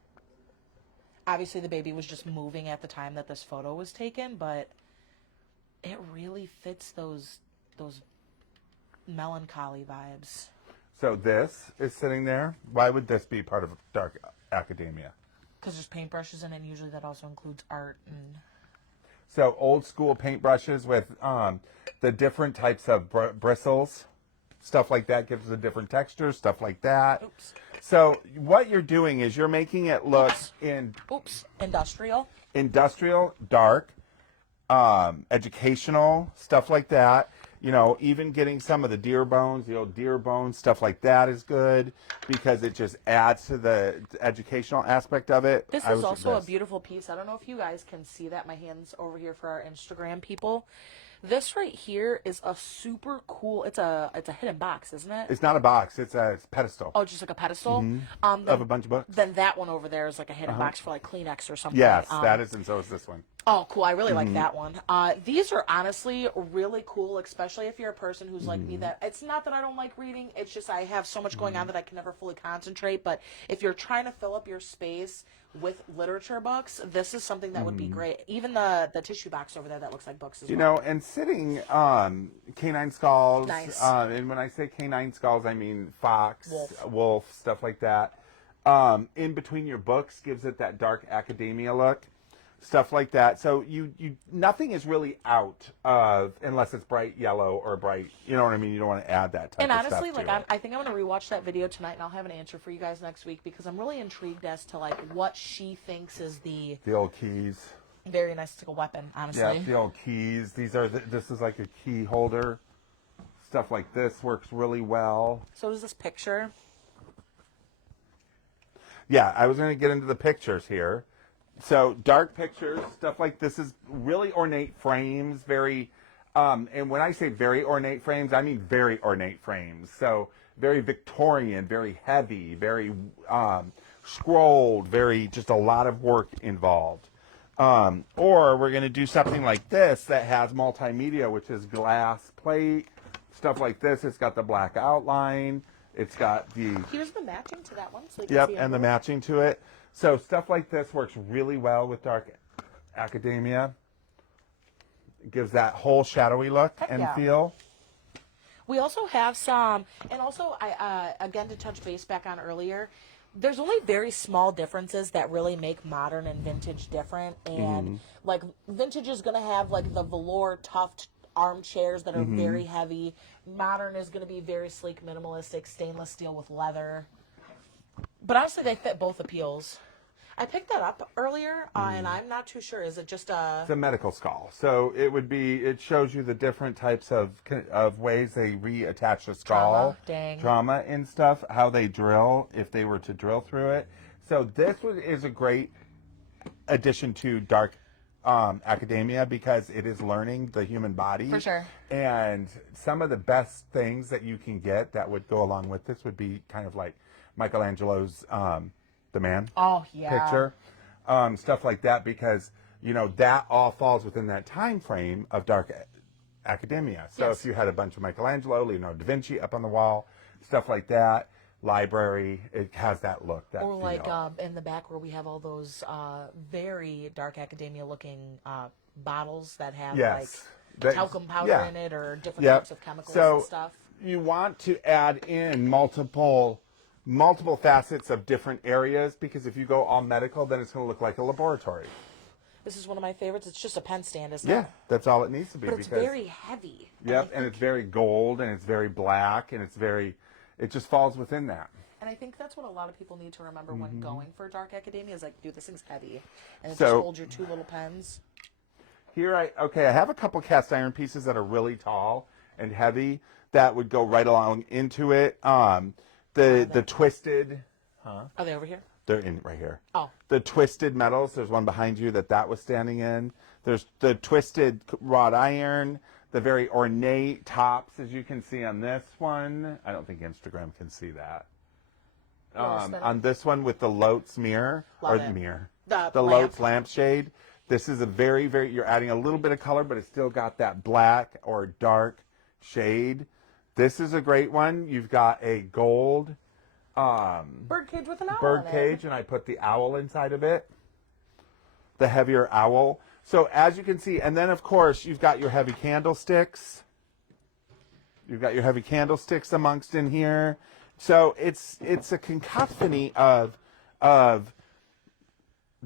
Obviously, the baby was just moving at the time that this photo was taken, but it really fits those melancholy vibes. So this is sitting there. Why would this be part of dark academia? Because there's paintbrushes in it, and usually that also includes art and... So old school paintbrushes with the different types of bristles, stuff like that gives a different texture, stuff like that. Oops. So what you're doing is you're making it look Industrial. industrial, dark, educational, stuff like that. Even getting some of the deer bones, the old deer bones, stuff like that is good because it just adds to the educational aspect of it. This is also a beautiful piece. I don't know if you guys can see that. My hand's over here for our Instagram people. This right here is a super cool. It's a hidden box, isn't it? It's not a box. It's a pedestal. Oh, just like a pedestal. Of a bunch of books. Then that one over there is like a hidden box for like Kleenex or something. Yes, that is, and so is this one. Oh, cool. I really like that one. These are honestly really cool, especially if you're a person who's like me that it's not that I don't like reading. It's just I have so much going on that I can never fully concentrate. But if you're trying to fill up your space with literature books, this is something that would be great. Even the tissue box over there that looks like books as well. And sitting canine skulls. Nice. And when I say canine skulls, I mean fox, wolf, stuff like that. In between your books gives it that dark academia look. stuff like that. So you nothing is really out of unless it's bright yellow or bright. You know what I mean? You don't want to add that type And of honestly, stuff to like it. I think I'm gonna rewatch that video tonight, and I'll have an answer for you guys next week because I'm really intrigued as to like what she thinks is the The old keys. very nice little weapon. Honestly, Yeah, the old keys. These are this is like a key holder. Stuff like this works really well. So does this picture. Yeah, I was going to get into the pictures here. So dark pictures, stuff like this is really ornate frames, very, and when I say very ornate frames, I mean very ornate frames. So very Victorian, very heavy, very scrolled, very just a lot of work involved. Or we're going to do something like this that has multimedia, which is glass plate, stuff like this. It's got the black outline. It's got the Here's the matching to that one, so you can yep, see and the everything. matching to it. So stuff like this works really well with dark academia. It gives that whole shadowy look Heck and yeah. feel. We also have some, and also I again to touch base back on earlier. There's only very small differences that really make modern and vintage different. And like vintage is gonna have like the velour tufted armchairs that are very heavy. Modern is gonna be very sleek, minimalistic, stainless steel with leather. But honestly, they fit both appeals. I picked that up earlier, and I'm not too sure. Is it just a... It's a medical skull. So it would be, it shows you the different types of ways they reattach the skull. Trauma? Dang. Trauma and stuff, how they drill, if they were to drill through it. So this is a great addition to dark academia because it is learning the human body. For sure. And some of the best things that you can get that would go along with this would be kind of like Michelangelo's The Man picture, stuff like that, because you know that all falls within that time frame of dark academia. So Yes. if you had a bunch of Michelangelo, Leonardo da Vinci up on the wall, stuff like that, library, it has that look, that Or feel. like in the back where we have all those very dark academia looking bottles that have Yes. like talcum powder yeah. in it or different Yep. types of chemicals So and stuff. you want to add in multiple facets of different areas, because if you go all medical, then it's going to look like a laboratory. This is one of my favorites. It's just a pen stand, isn't Yeah, it? that's all it needs to be. But it's because, very heavy. Yep, and it's very gold, and it's very black, and it just falls within that. And I think that's what a lot of people need to remember when going for dark academia is like, dude, this thing's heavy. And it So- just holds your two little pens. Here I have a couple cast iron pieces that are really tall and heavy that would go right along into it. The twisted, Are they over here? they're in right here. Oh. The twisted metals, there's one behind you that was standing in. There's the twisted wrought iron, the very ornate tops, as you can see on this one. I don't think Instagram can see that. On this one with the Lotes mirror, Love or it. mirror, The the lamp. Lotes lampshade. This is a very, very, you're adding a little bit of color, but it's still got that black or dark shade. This is a great one. You've got a gold Birdcage with an owl bird in it. cage, and I put the owl inside of it, the heavier owl. So as you can see, and then of course you've got your heavy candlesticks. You've got your heavy candlesticks amongst in here. So it's a cacophony of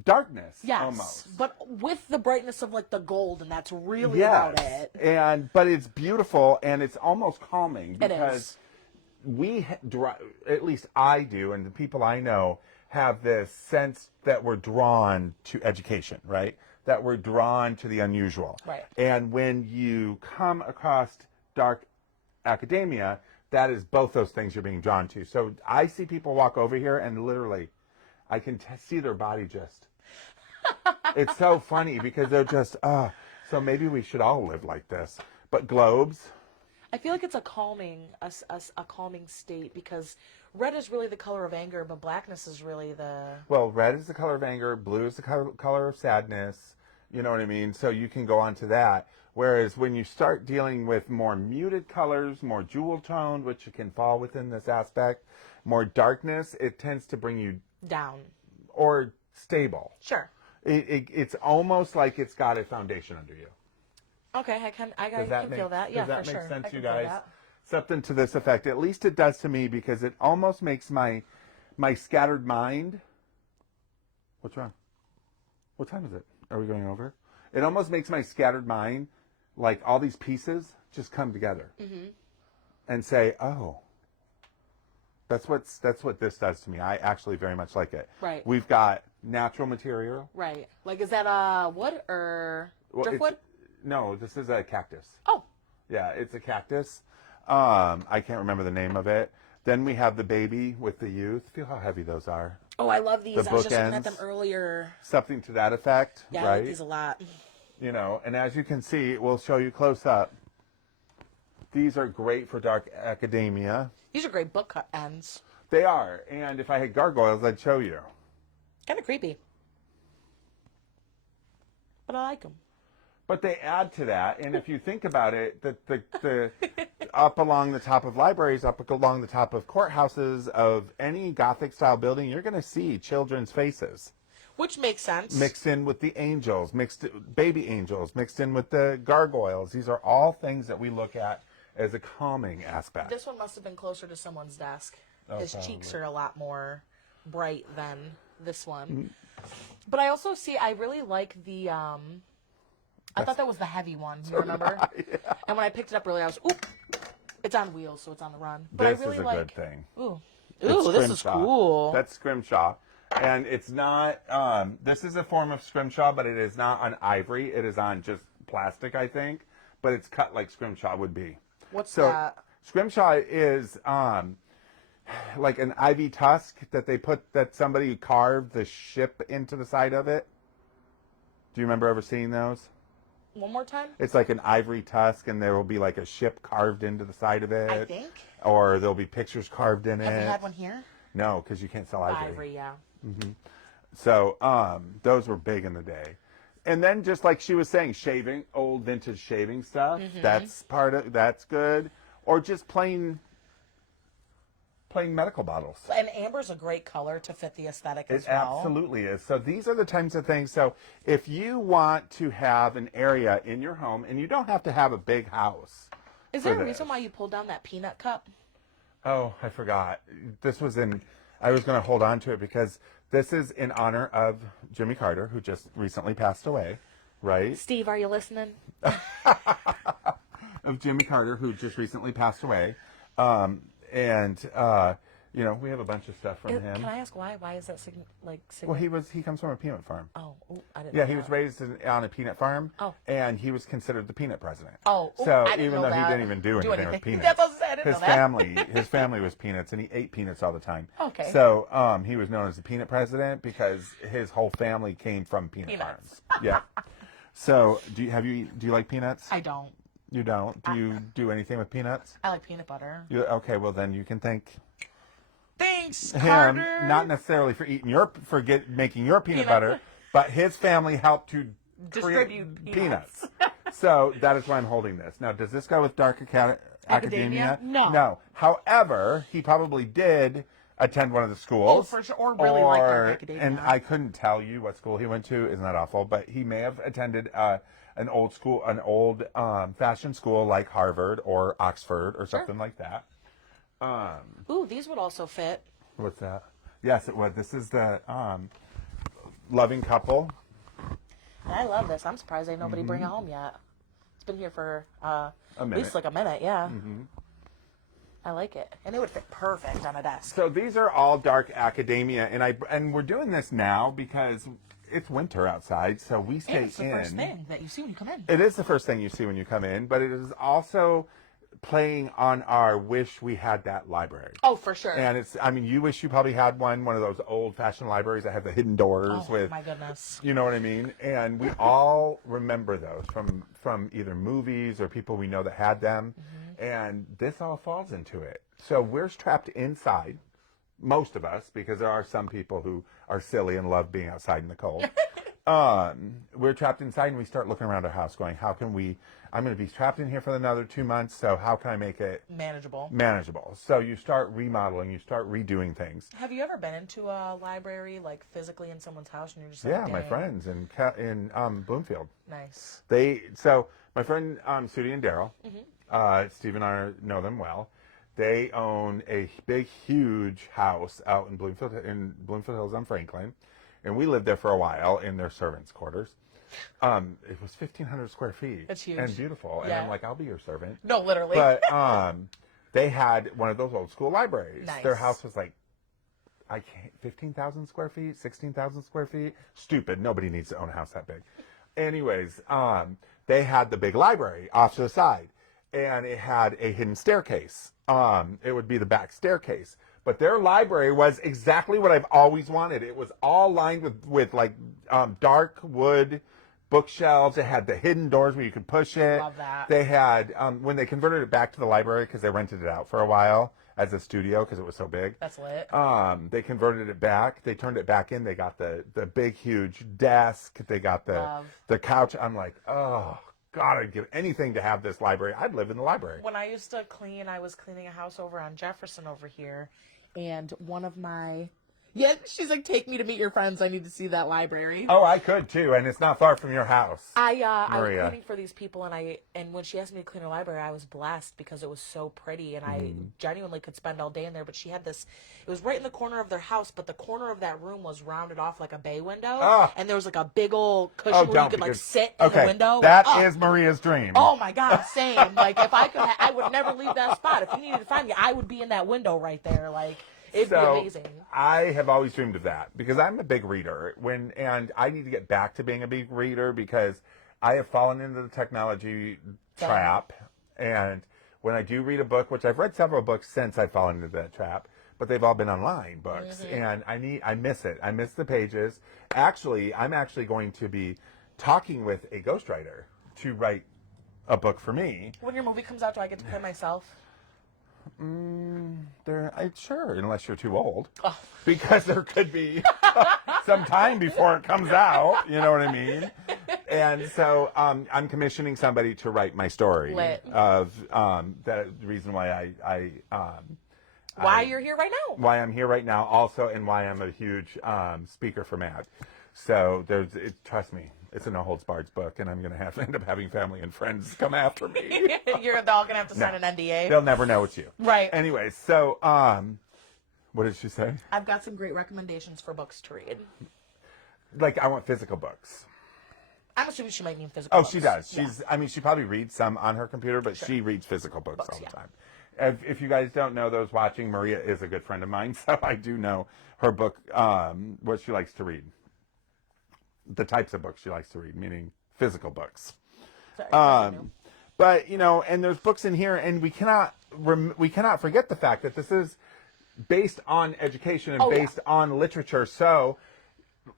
darkness, Yes, almost. but with the brightness of like the gold, and that's really Yes, about it. but it's beautiful and it's almost calming It because is. at least I do, and the people I know have this sense that we're drawn to education, right? That we're drawn to the unusual. Right. And when you come across dark academia, that is both those things you're being drawn to. So I see people walk over here and literally, I can see their body just. It's so funny because they're just, so maybe we should all live like this. But globes, I feel like it's a calming, a calming state because red is really the color of anger, but blackness is really the. well, red is the color of anger, blue is the color of sadness. You know what I mean? So you can go on to that. Whereas when you start dealing with more muted colors, more jewel toned, which can fall within this aspect, more darkness, it tends to bring you Down. or stable. Sure. It's almost like it's got a foundation under you. Okay, I can feel that. Yeah, does that for make sure. sense, I you can feel guys? that. Something to this effect. At least it does to me, because it almost makes my scattered mind. What's wrong? What time is it? Are we going over? It almost makes my scattered mind, like all these pieces, just come together and say, "Oh, that's what this does to me." I actually very much like it. Right. We've got natural material. Right. Like, is that wood or driftwood? No, this is a cactus. Oh. Yeah, it's a cactus. I can't remember the name of it. Then we have the baby with the youth. Feel how heavy those are. Oh, I love these. The I was just looking at bookends. them earlier. Something to that effect, Yeah, right? I like these a lot. You know, and as you can see, we'll show you close up. These are great for dark academia. These are great book ends. They are, and if I had gargoyles, I'd show you. Kind of creepy. But I like them. But they add to that, and if you think about it, the up along the top of libraries, up along the top of courthouses, of any Gothic-style building, you're going to see children's faces. Which makes sense. Mixed in with the angels, baby angels, mixed in with the gargoyles. These are all things that we look at as a calming aspect. This one must have been closer to someone's desk. His probably. cheeks are a lot more bright than this one. But I also see, I really like the, I thought that was the heavy one, you remember? Yeah. And when I picked it up earlier, I was, oop, it's on wheels, so it's on the run. But This I really is a like, good thing. Ooh, It's this is scrimshaw. cool. That's scrimshaw. And it's not, this is a form of scrimshaw, but it is not on ivory. It is on just plastic, I think. But it's cut like scrimshaw would be. What's So that? scrimshaw is like an ivy tusk that somebody carved the ship into the side of it. Do you remember ever seeing those? One more time? It's like an ivory tusk, and there will be like a ship carved into the side of it. I think. Or there'll be pictures carved in it. Have you had one here? No, because you can't sell ivory. Ivory, yeah. So those were big in the day. And then just like she was saying, shaving, old vintage shaving stuff, that's good. Or just plain medical bottles. And amber's a great color to fit the aesthetic as It well. absolutely is. So these are the types of things. So if you want to have an area in your home, and you don't have to have a big house. Is there a reason why you pulled down that peanut cup? Oh, I forgot. I was going to hold on to it because this is in honor of Jimmy Carter, who just recently passed away, right? Steve, are you listening? Of Jimmy Carter, who just recently passed away. You know, we have a bunch of stuff from him. Can I ask why? Why is that significant? Well, he comes from a peanut farm. Oh, I didn't. Yeah, know he that. was raised on a peanut farm. Oh. And he was considered the peanut president. Oh, so I didn't even know though that. he didn't even do anything with peanuts, That's what I said, I didn't his know that. his family was peanuts, and he ate peanuts all the time. Okay. So he was known as the peanut president because his whole family came from peanut Peanuts. farms. Yeah. So do you like peanuts? I don't. You don't. Do you do anything with peanuts? I like peanut butter. Okay, well then you can thank Thanks, him, Carter. not necessarily for making your peanut butter, but his family helped to Distribute create peanuts. So that is why I'm holding this. Now, does this go with Dark Academia? No. No. However, he probably did attend one of the schools. Oh, for sure. Or really like Dark Academia. And I couldn't tell you what school he went to. Isn't that awful? But he may have attended an old fashioned school like Harvard or Oxford or something like that. Ooh, these would also fit. What's that? Yes, it would. This is the loving couple. I love this. I'm surprised ain't nobody bring it home yet. It's been here for at least like a minute, yeah. I like it. And it would fit perfect on a desk. So these are all Dark Academia, and we're doing this now because it's winter outside, so we stay And it's the first thing that you see when you come in. It is the first thing you see when you come in, but it is also playing on our wish we had that library. Oh, for sure. And you wish you probably had one of those old-fashioned libraries that have the hidden doors with, my goodness. you know what I mean? And we all remember those from either movies or people we know that had them. And this all falls into it. So we're trapped inside, most of us, because there are some people who are silly and love being outside in the cold. We're trapped inside, and we start looking around our house going, I'm going to be trapped in here for another 2 months, so how can I make it manageable? So you start remodeling, you start redoing things. Have you ever been into a library, like physically in someone's house, and you're just like, Yeah, my dang. friends in Bloomfield. Nice. So my friend Sudie and Daryl, Steve and I know them well. They own a big, huge house out in Bloomfield Hills on Franklin. and we lived there for a while in their servants' quarters. It was 1,500 square feet. That's huge. And beautiful. And Yeah. I'm like, I'll be your servant. No, literally. But they had one of those old school libraries. Nice. Their house was like, 15,000 square feet, 16,000 square feet. Stupid. Nobody needs to own a house that big. Anyways, they had the big library off to the side, and it had a hidden staircase. It would be the back staircase. But their library was exactly what I've always wanted. It was all lined with like dark wood bookshelves. It had the hidden doors where you could push it. Love that. They had, when they converted it back to the library, because they rented it out for a while as a studio because it was so big. That's lit. They converted it back. They turned it back in. They got the big, huge desk. They got the couch. I'm like, oh, God, I'd give anything to have this library. I'd live in the library. When I used to clean, I was cleaning a house over on Jefferson over here, and one of my... Yeah, she's like, take me to meet your friends. I need to see that library. Oh, I could too, and it's not far from your house. I was Maria. cleaning for these people, and when she asked me to clean her library, I was blessed because it was so pretty, and I genuinely could spend all day in there. But she had this, it was right in the corner of their house, but the corner of that room was rounded off like a bay window, and there was like a big old cushion where you could like sit in the window. That is Maria's dream. Oh my God, same. Like if I could, I would never leave that spot. If you needed to find me, I would be in that window right there. Like. It'd be amazing. I have always dreamed of that because I'm a big reader and I need to get back to being a big reader because I have fallen into the technology trap. And when I do read a book, which I've read several books since I've fallen into that trap, but they've all been online books, and I miss it. I miss the pages. Actually, I'm actually going to be talking with a ghostwriter to write a book for me. When your movie comes out, do I get to play myself? Sure, unless you're too old. Oh. Because there could be some time before it comes out, you know what I mean? And so I'm commissioning somebody to write my story of the reason why why you're here right now. Why I'm here right now also, and why I'm a huge speaker for MAD. So trust me, it's a no-holds-barred book, and I'm going to end up having family and friends come after me. You're all going to have to sign an NDA. They'll never know it's you. Right. Anyway, so, what did she say? I've got some great recommendations for books to read. Like, I want physical books. I'm assuming she might mean physical books. Oh, she does. I mean, she probably reads some on her computer, but she reads physical books all the time. If you guys don't know, those watching, Maria is a good friend of mine, so I do know her book, what she likes to read. The types of books she likes to read, meaning physical books. But, and there's books in here, and we cannot forget the fact that this is based on education and based on literature, so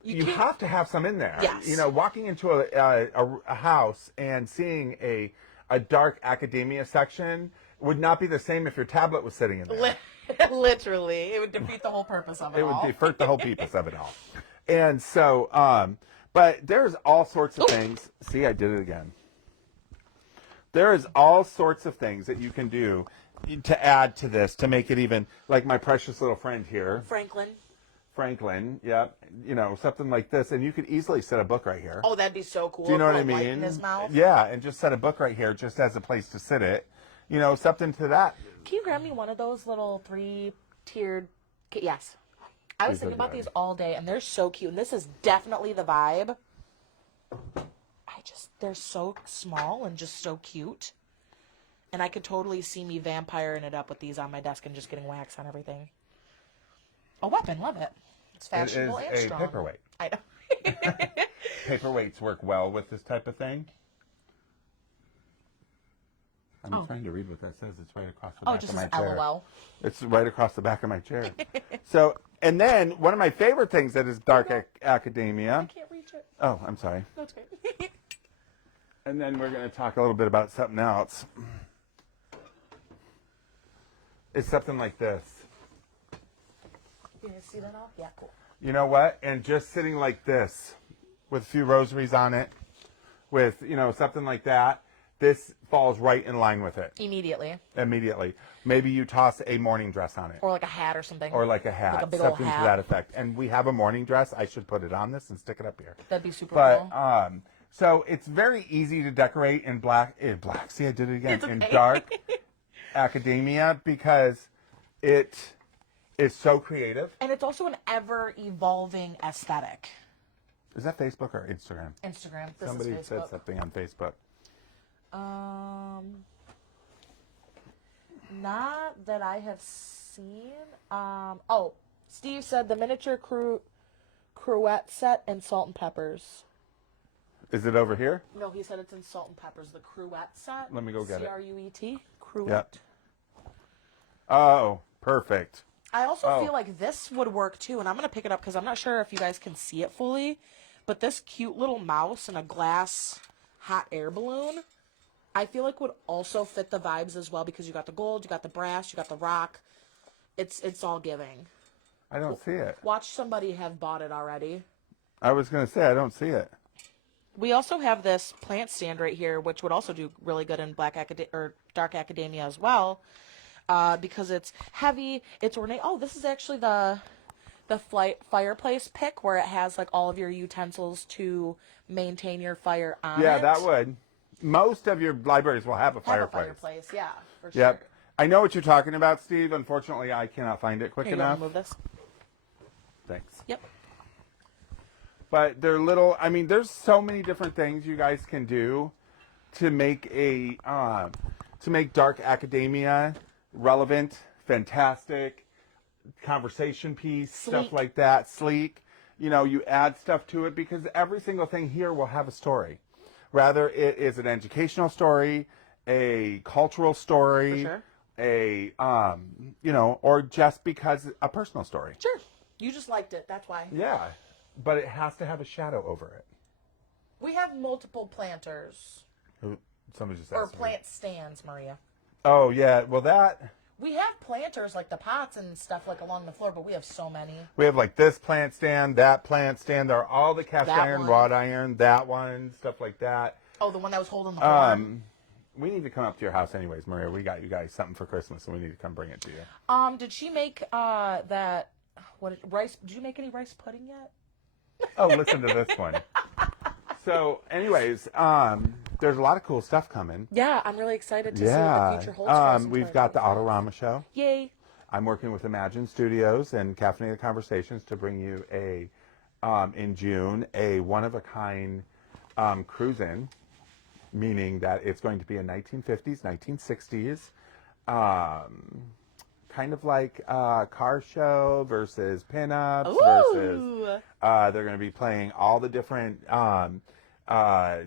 you have to have some in there. Yes. Walking into a house and seeing a dark academia section would not be the same if your tablet was sitting in there. Literally. It would defeat the whole purpose of it all. It would defeat the whole purpose of it all. And so, but there's all sorts of things. See, I did it again. There is all sorts of things that you can do to add to this, to make it even, like my precious little friend here. Franklin, yeah. Something like this. And you could easily set a book right here. Oh, that'd be so cool. Do you know what I mean? Light in his mouth. Yeah, and just set a book right here just as a place to sit it. Something to that. Can you grab me one of those little 3-tiered... Yes. I was thinking about these all day, and they're so cute. And this is definitely the vibe. They're so small and just so cute. And I could totally see me vampiring it up with these on my desk and just getting wax on everything. A weapon, love it. It's fashionable and strong. It is a paperweight. I know. Paperweights work well with this type of thing. I'm trying to read what that says. It's right across the back of my chair. LOL. It's right across the back of my chair. So, and then one of my favorite things that is dark academia. I can't reach it. Oh, I'm sorry. That's okay. And then we're going to talk a little bit about something else. It's something like this. You see that all? Yeah, cool. You know what? And just sitting like this with a few rosaries on it, with, something like that, this falls right in line with it. Immediately. Maybe you toss a morning dress on it. Or like a hat or something. Like a hat. Like a big old something hat. to that effect. And we have a morning dress. I should put it on this and stick it up here. That'd be super cool. So it's very easy to decorate in black. See, I did it again. In dark academia, because it is so creative. And it's also an ever-evolving aesthetic. Is that Facebook or Instagram? Instagram. This Somebody is Facebook. said something on Facebook. Not that I have seen. Oh, Steve said the miniature cruette set and salt and peppers. Is it over here? No, he said it's in salt and peppers. The cruette set. Let me go get it. Cruet. Cruette. Yep. Oh, perfect. I also feel like this would work too, and I'm going to pick it up because I'm not sure if you guys can see it fully, but this cute little mouse in a glass hot air balloon, I feel like would also fit the vibes as well because you got the gold, you got the brass, you got the rock. It's all giving. I don't see it. Watch somebody have bought it already. I was going to say, I don't see it. We also have this plant stand right here, which would also do really good in dark academia as well. Because it's heavy, it's ornate. Oh, this is actually the fireplace pick where it has like all of your utensils to maintain your fire on it. Yeah, that would. Most of your libraries will have a fireplace. Yeah, for sure. Yep. I know what you're talking about, Steve. Unfortunately, I cannot find it quick Here, enough. you want to move this? Thanks. Yep. But they're little. I mean, there's so many different things you guys can do to make dark academia relevant, fantastic, conversation piece, stuff like that, sleek. You know, you add stuff to it because every single thing here will have a story. Rather, it is an educational story, a cultural story, For sure. Or just because a personal story. Sure. You just liked it, that's why. Yeah, but it has to have a shadow over it. We have multiple planters. Somebody just Or asked me. plant stands, Maria. Oh, yeah. Well, We have planters, like the pots and stuff, like along the floor, but we have so many. we have like this plant stand, that plant stand. There are all the cast That iron, one. wrought iron, that one, stuff like that. Oh, the one that was holding the horn. We need to come up to your house anyways, Maria. We got you guys something for Christmas, and we need to come bring it to you. Did she make that rice? Did you make any rice pudding yet? Oh, listen to this one. So, anyways, there's a lot of cool stuff coming. Yeah, I'm really excited to see what the future holds for us. In We've got the 2025. Autorama show. Yay! I'm working with Imagine Studios and Caffeinated Conversations to bring you in June, a one-of-a-kind cruise-in, meaning that it's going to be a 1950s, 1960s, kind of like a car show versus pinups versus... they're going to be playing all the different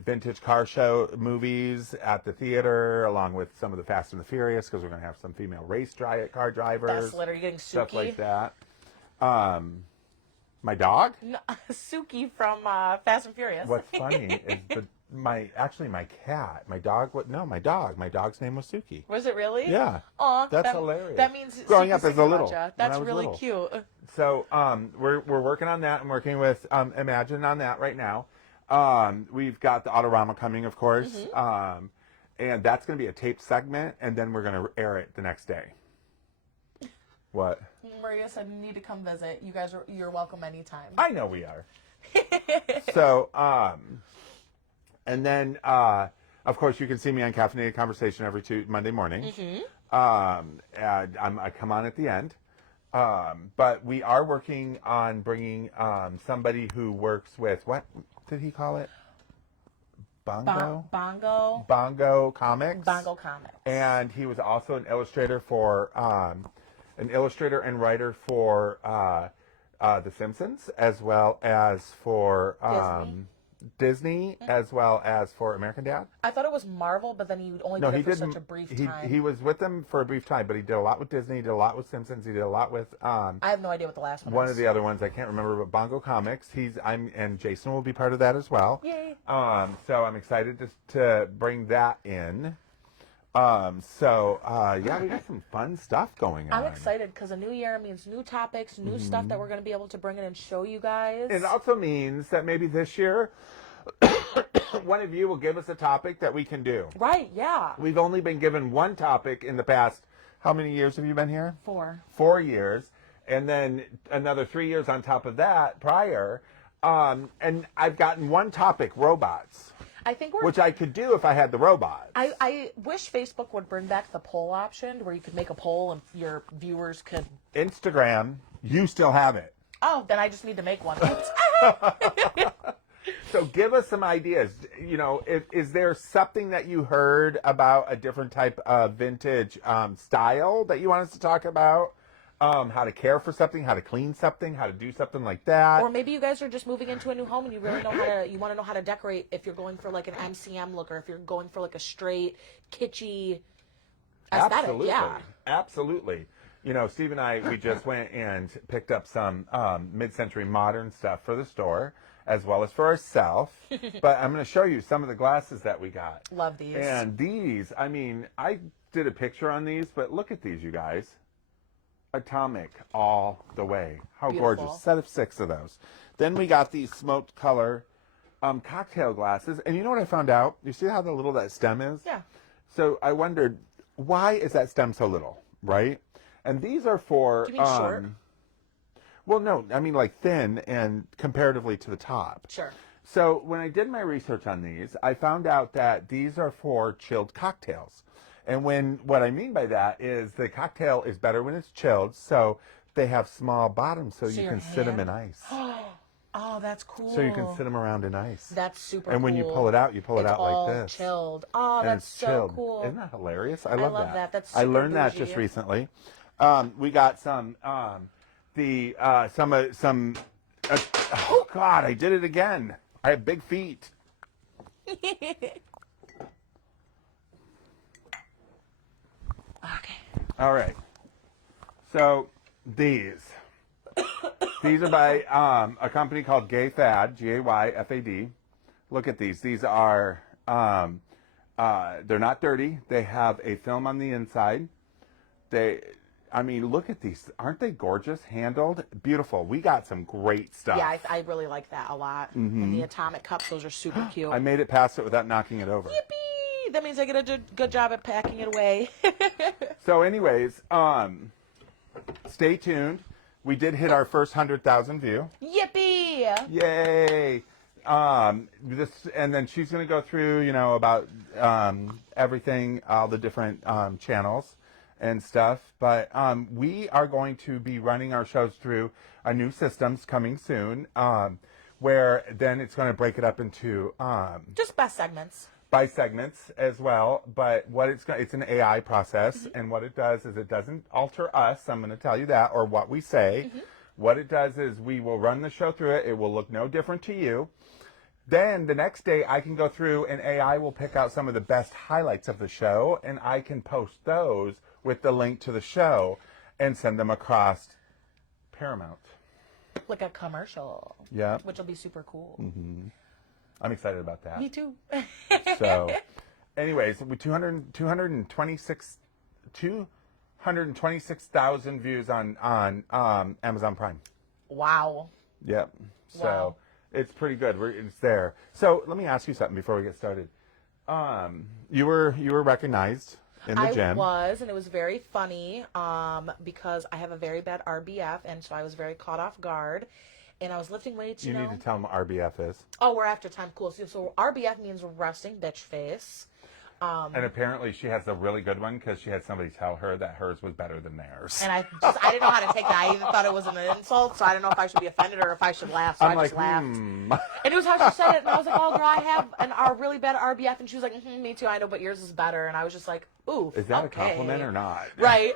vintage car show movies at the theater, along with some of the Fast and the Furious, because we're going to have some female race car drivers. That's literally getting Suki. Stuff like that. My dog? No, Suki from Fast and Furious. What's funny is my cat, my dog. My dog. My dog's name was Suki. Was it really? Yeah. Aw, That's hilarious. That means growing Suki up as a little. Sriracha. when That's I was really little. cute. So we're working on that and working with Imagine on that right now. We've got the Autorama coming, of course, Mm-hmm. and that's going to be a taped segment, and then we're going to air it the next day. What? Maria said you need to come visit. You're welcome anytime. I know we are. So, and then of course you can see me on Caffeinated Conversation every Monday morning. And I come on at the end. But we are working on bringing somebody who works with, what did he call it? Bongo? Bongo Comics. Bongo Comics. And he was also an illustrator and writer for The Simpsons, as well as for Disney, as well as for American Dad. I thought it was Marvel, but then he only did it for such a brief time. He was with them for a brief time, but he did a lot with Disney, he did a lot with Simpsons, he did a lot with... I have no idea what the last one is. One of the other ones, I can't remember, but Bongo Comics. And Jason will be part of that as well. Yay. So I'm excited to bring that in. Yeah, we got some fun stuff going on. I'm excited because a new year means new topics, new stuff that we're going to be able to bring in and show you guys. It also means that maybe this year, one of you will give us a topic that we can do. Right, yeah. We've only been given one topic in the past. How many years have you been here? 4. 4 years. And then another 3 years on top of that prior. And I've gotten one topic, robots. I think we're. which I could do if I had the robots. I wish Facebook would bring back the poll option where you could make a poll and your viewers could. Instagram, you still have it. Oh, then I just need to make one. So give us some ideas. You know, is there something that you heard about a different type of vintage style that you want us to talk about? How to care for something, how to clean something, how to do something like that. Or maybe you guys are just moving into a new home and you really know you want to know how to decorate if you're going for like an MCM look or if you're going for like a straight, kitschy aesthetic. Absolutely. Yeah. Absolutely. You know, Steve and I, we just went and picked up some mid-century modern stuff for the store, as well as for ourselves. But I'm going to show you some of the glasses that we got. Love these. And these, I mean, I did a picture on these, but look at these, you guys. Atomic all the way. How Beautiful. gorgeous. Set of 6 of those. Then we got these smoked color cocktail glasses. And you know what I found out? You see how little that stem is? Yeah. So I wondered, why is that stem so little, right? And these are for... Do you mean short? Well, no, I mean like thin and comparatively to the top. Sure. So when I did my research on these, I found out that these are for chilled cocktails. And what I mean by that is the cocktail is better when it's chilled, so they have small bottoms so you can sit them in ice. Oh, that's cool. So you can sit them around in ice. That's super And cool. when you pull it out, you pull it out all like this. chilled. Oh, And that's it's so chilled. cool. Isn't that hilarious? I love love that. That's I super learned that bougie. just recently. We got some oh God, I did it again. I have big feet. Okay. All right. So these are by a company called Gayfad, Gayfad. Look at these. These are they're not dirty. They have a film on the inside. I mean, look at these. Aren't they gorgeous? Handled, beautiful. We got some great stuff. Yeah, I really like that a lot. And the atomic cups, those are super cute. I made it past it without knocking it over. Yippee! That means I get a good job at packing it away. So anyways, stay tuned. We did hit our first 100,000 view. Yippee! Yay! And then she's going to go through, you know, about everything, all the different channels and stuff. But we are going to be running our shows through a new systems coming soon, where then it's going to break it up into Just best segments. by segments as well. But what it's an AI process, and what it does is it doesn't alter us. I'm going to tell you that, or what we say. What it does is we will run the show through it. It will look no different to you. Then the next day I can go through and AI will pick out some of the best highlights of the show, and I can post those with the link to the show and send them across Paramount. Like a commercial. Yeah. Which will be super cool. I'm excited about that. Me too. So, anyways, with 226,000 views on Amazon Prime. Wow. Yep. So Wow. it's pretty good. It's there. So let me ask you something before we get started. You were recognized in the gym. I was, and it was very funny because I have a very bad RBF, and so I was very caught off guard. And I was lifting weights, You need to tell them what RBF is. Oh, we're after time. Cool. So RBF means resting bitch face. And apparently she has a really good one because she had somebody tell her that hers was better than theirs. And I didn't know how to take that. I even thought it was an insult, so I didn't know if I should be offended or if I should laugh. So I just laughed. And it was how she said it, and I was like, "Oh, girl, I have a really bad RBF," and she was like, "Me too. I know, but yours is better." And I was just like, "Ooh, Is that okay. a compliment or not? Right."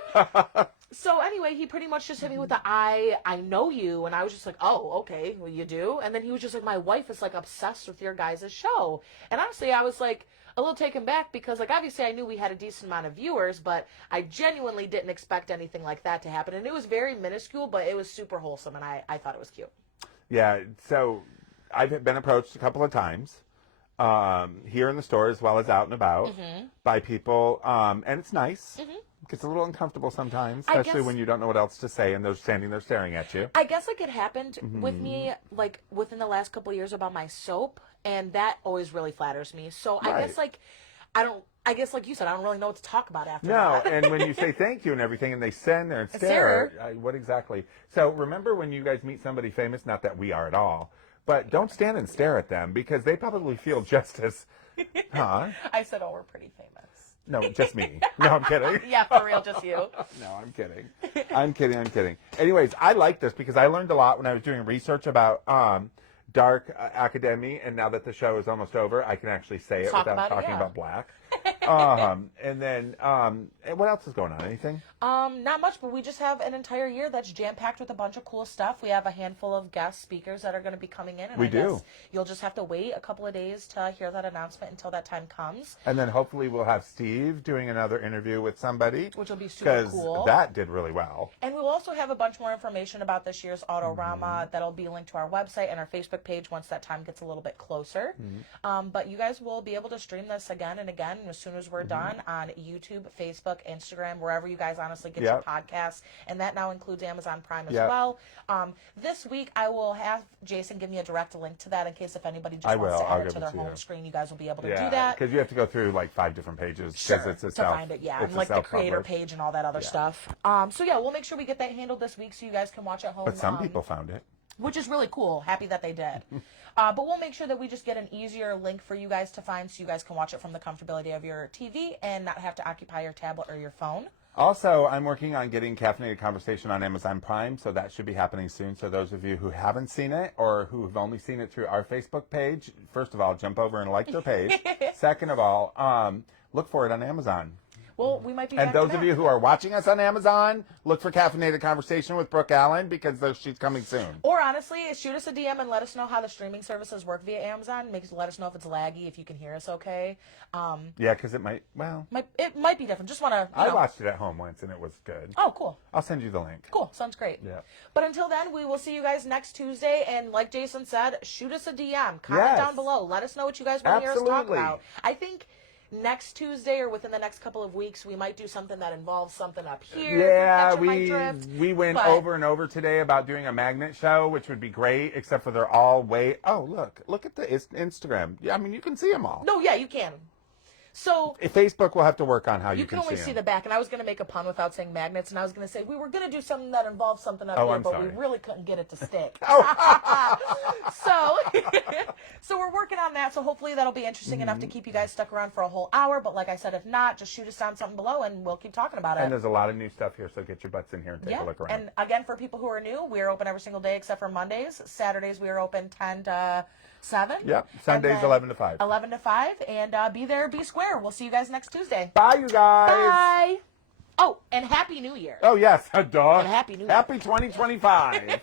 So anyway, he pretty much just hit me with the I know you, and I was just like, "Oh, okay, well you do." And then he was just like, "My wife is like obsessed with your guys' show," and honestly, I was like a little taken back because like obviously I knew we had a decent amount of viewers, but I genuinely didn't expect anything like that to happen, and it was very minuscule, but it was super wholesome, and I thought it was cute. Yeah, so I've been approached a couple of times here in the store as well as out and about by people, and it's nice. It's a little uncomfortable sometimes, especially when you don't know what else to say and they're standing there staring at you. I guess like it happened with me like within the last couple of years about my soap, and that always really flatters me. So I guess like I guess like you said, I don't really know what to talk about after No, that. and when you say thank you and everything and they stand there and stare, what exactly? So remember when you guys meet somebody famous, not that we are at all, but don't stand and stare at them because they probably feel just as, huh? I said, oh, we're pretty famous. No, just me. No, I'm kidding. Yeah, for real, just you. No, I'm kidding. I'm kidding. Anyways, I like this because I learned a lot when I was doing research about dark academy, and now that the show is almost over, I can actually say it without talking about black. And then, and what else is going on? Anything? Not much, but we just have an entire year that's jam-packed with a bunch of cool stuff. We have a handful of guest speakers that are going to be coming in, and We I do. guess you'll just have to wait a couple of days to hear that announcement until that time comes. And then hopefully we'll have Steve doing another interview with somebody. Which will be super cool. Because that did really well. And we'll also have a bunch more information about this year's Autorama that'll be linked to our website and our Facebook page once that time gets a little bit closer. But you guys will be able to stream this again and again as soon as we're done on YouTube, Facebook, Instagram, wherever you guys honestly get your podcasts. And that now includes Amazon Prime as well. This week I will have Jason give me a direct link to that in case if anybody just wants to add it to their home screen, you guys will be able to do that. Because you have to go through like 5 different pages because it's a to find it, and like the creator page and all that other stuff. So yeah, we'll make sure we get that handled this week so you guys can watch at home. But some people found it. Which is really cool. Happy that they did. But we'll make sure that we just get an easier link for you guys to find so you guys can watch it from the comfortability of your TV and not have to occupy your tablet or your phone. Also, I'm working on getting Caffeinated Conversation on Amazon Prime, so that should be happening soon. So those of you who haven't seen it or who have only seen it through our Facebook page, first of all, jump over and like their page. Second of all, look for it on Amazon. Well, we might be And those of you who are watching us on Amazon, look for Caffeinated Conversation with Brooke Allen because she's coming soon. Or honestly, shoot us a DM and let us know how the streaming services work via Amazon. Let us know if it's laggy, if you can hear us okay. Yeah, because it might, it might be different. Just want to, I watched it at home once and it was good. Oh, cool. I'll send you the link. Cool. Sounds great. Yeah. But until then, we will see you guys next Tuesday. And like Jason said, shoot us a DM. Comment down below. Let us know what you guys want to hear us talk about. I think next Tuesday or within the next couple of weeks, we might do something that involves something up here. Yeah, we went over and over today about doing a magnet show, which would be great, except for they're all look at the Instagram. Yeah, I mean, you can see them all. No, yeah, you can. So Facebook will have to work on how you can only see the back. And I was going to make a pun without saying magnets, and I was going to say we were going to do something that involves something up here, but we really couldn't get it to stick. So we're working on that. So hopefully that'll be interesting enough to keep you guys stuck around for a whole hour. But like I said, if not, just shoot us down something below, and we'll keep talking about it. And there's a lot of new stuff here, so get your butts in here and take a look around. And again, for people who are new, we're open every single day except for Mondays. Saturdays we are open 10 to 7. Yep. Sundays 11 to 5. 11 to 5. And be there, be square. We'll see you guys next Tuesday. Bye, you guys. Bye. Oh, and Happy New Year. Oh, yes. Duh. And Happy New Year. Happy 2025.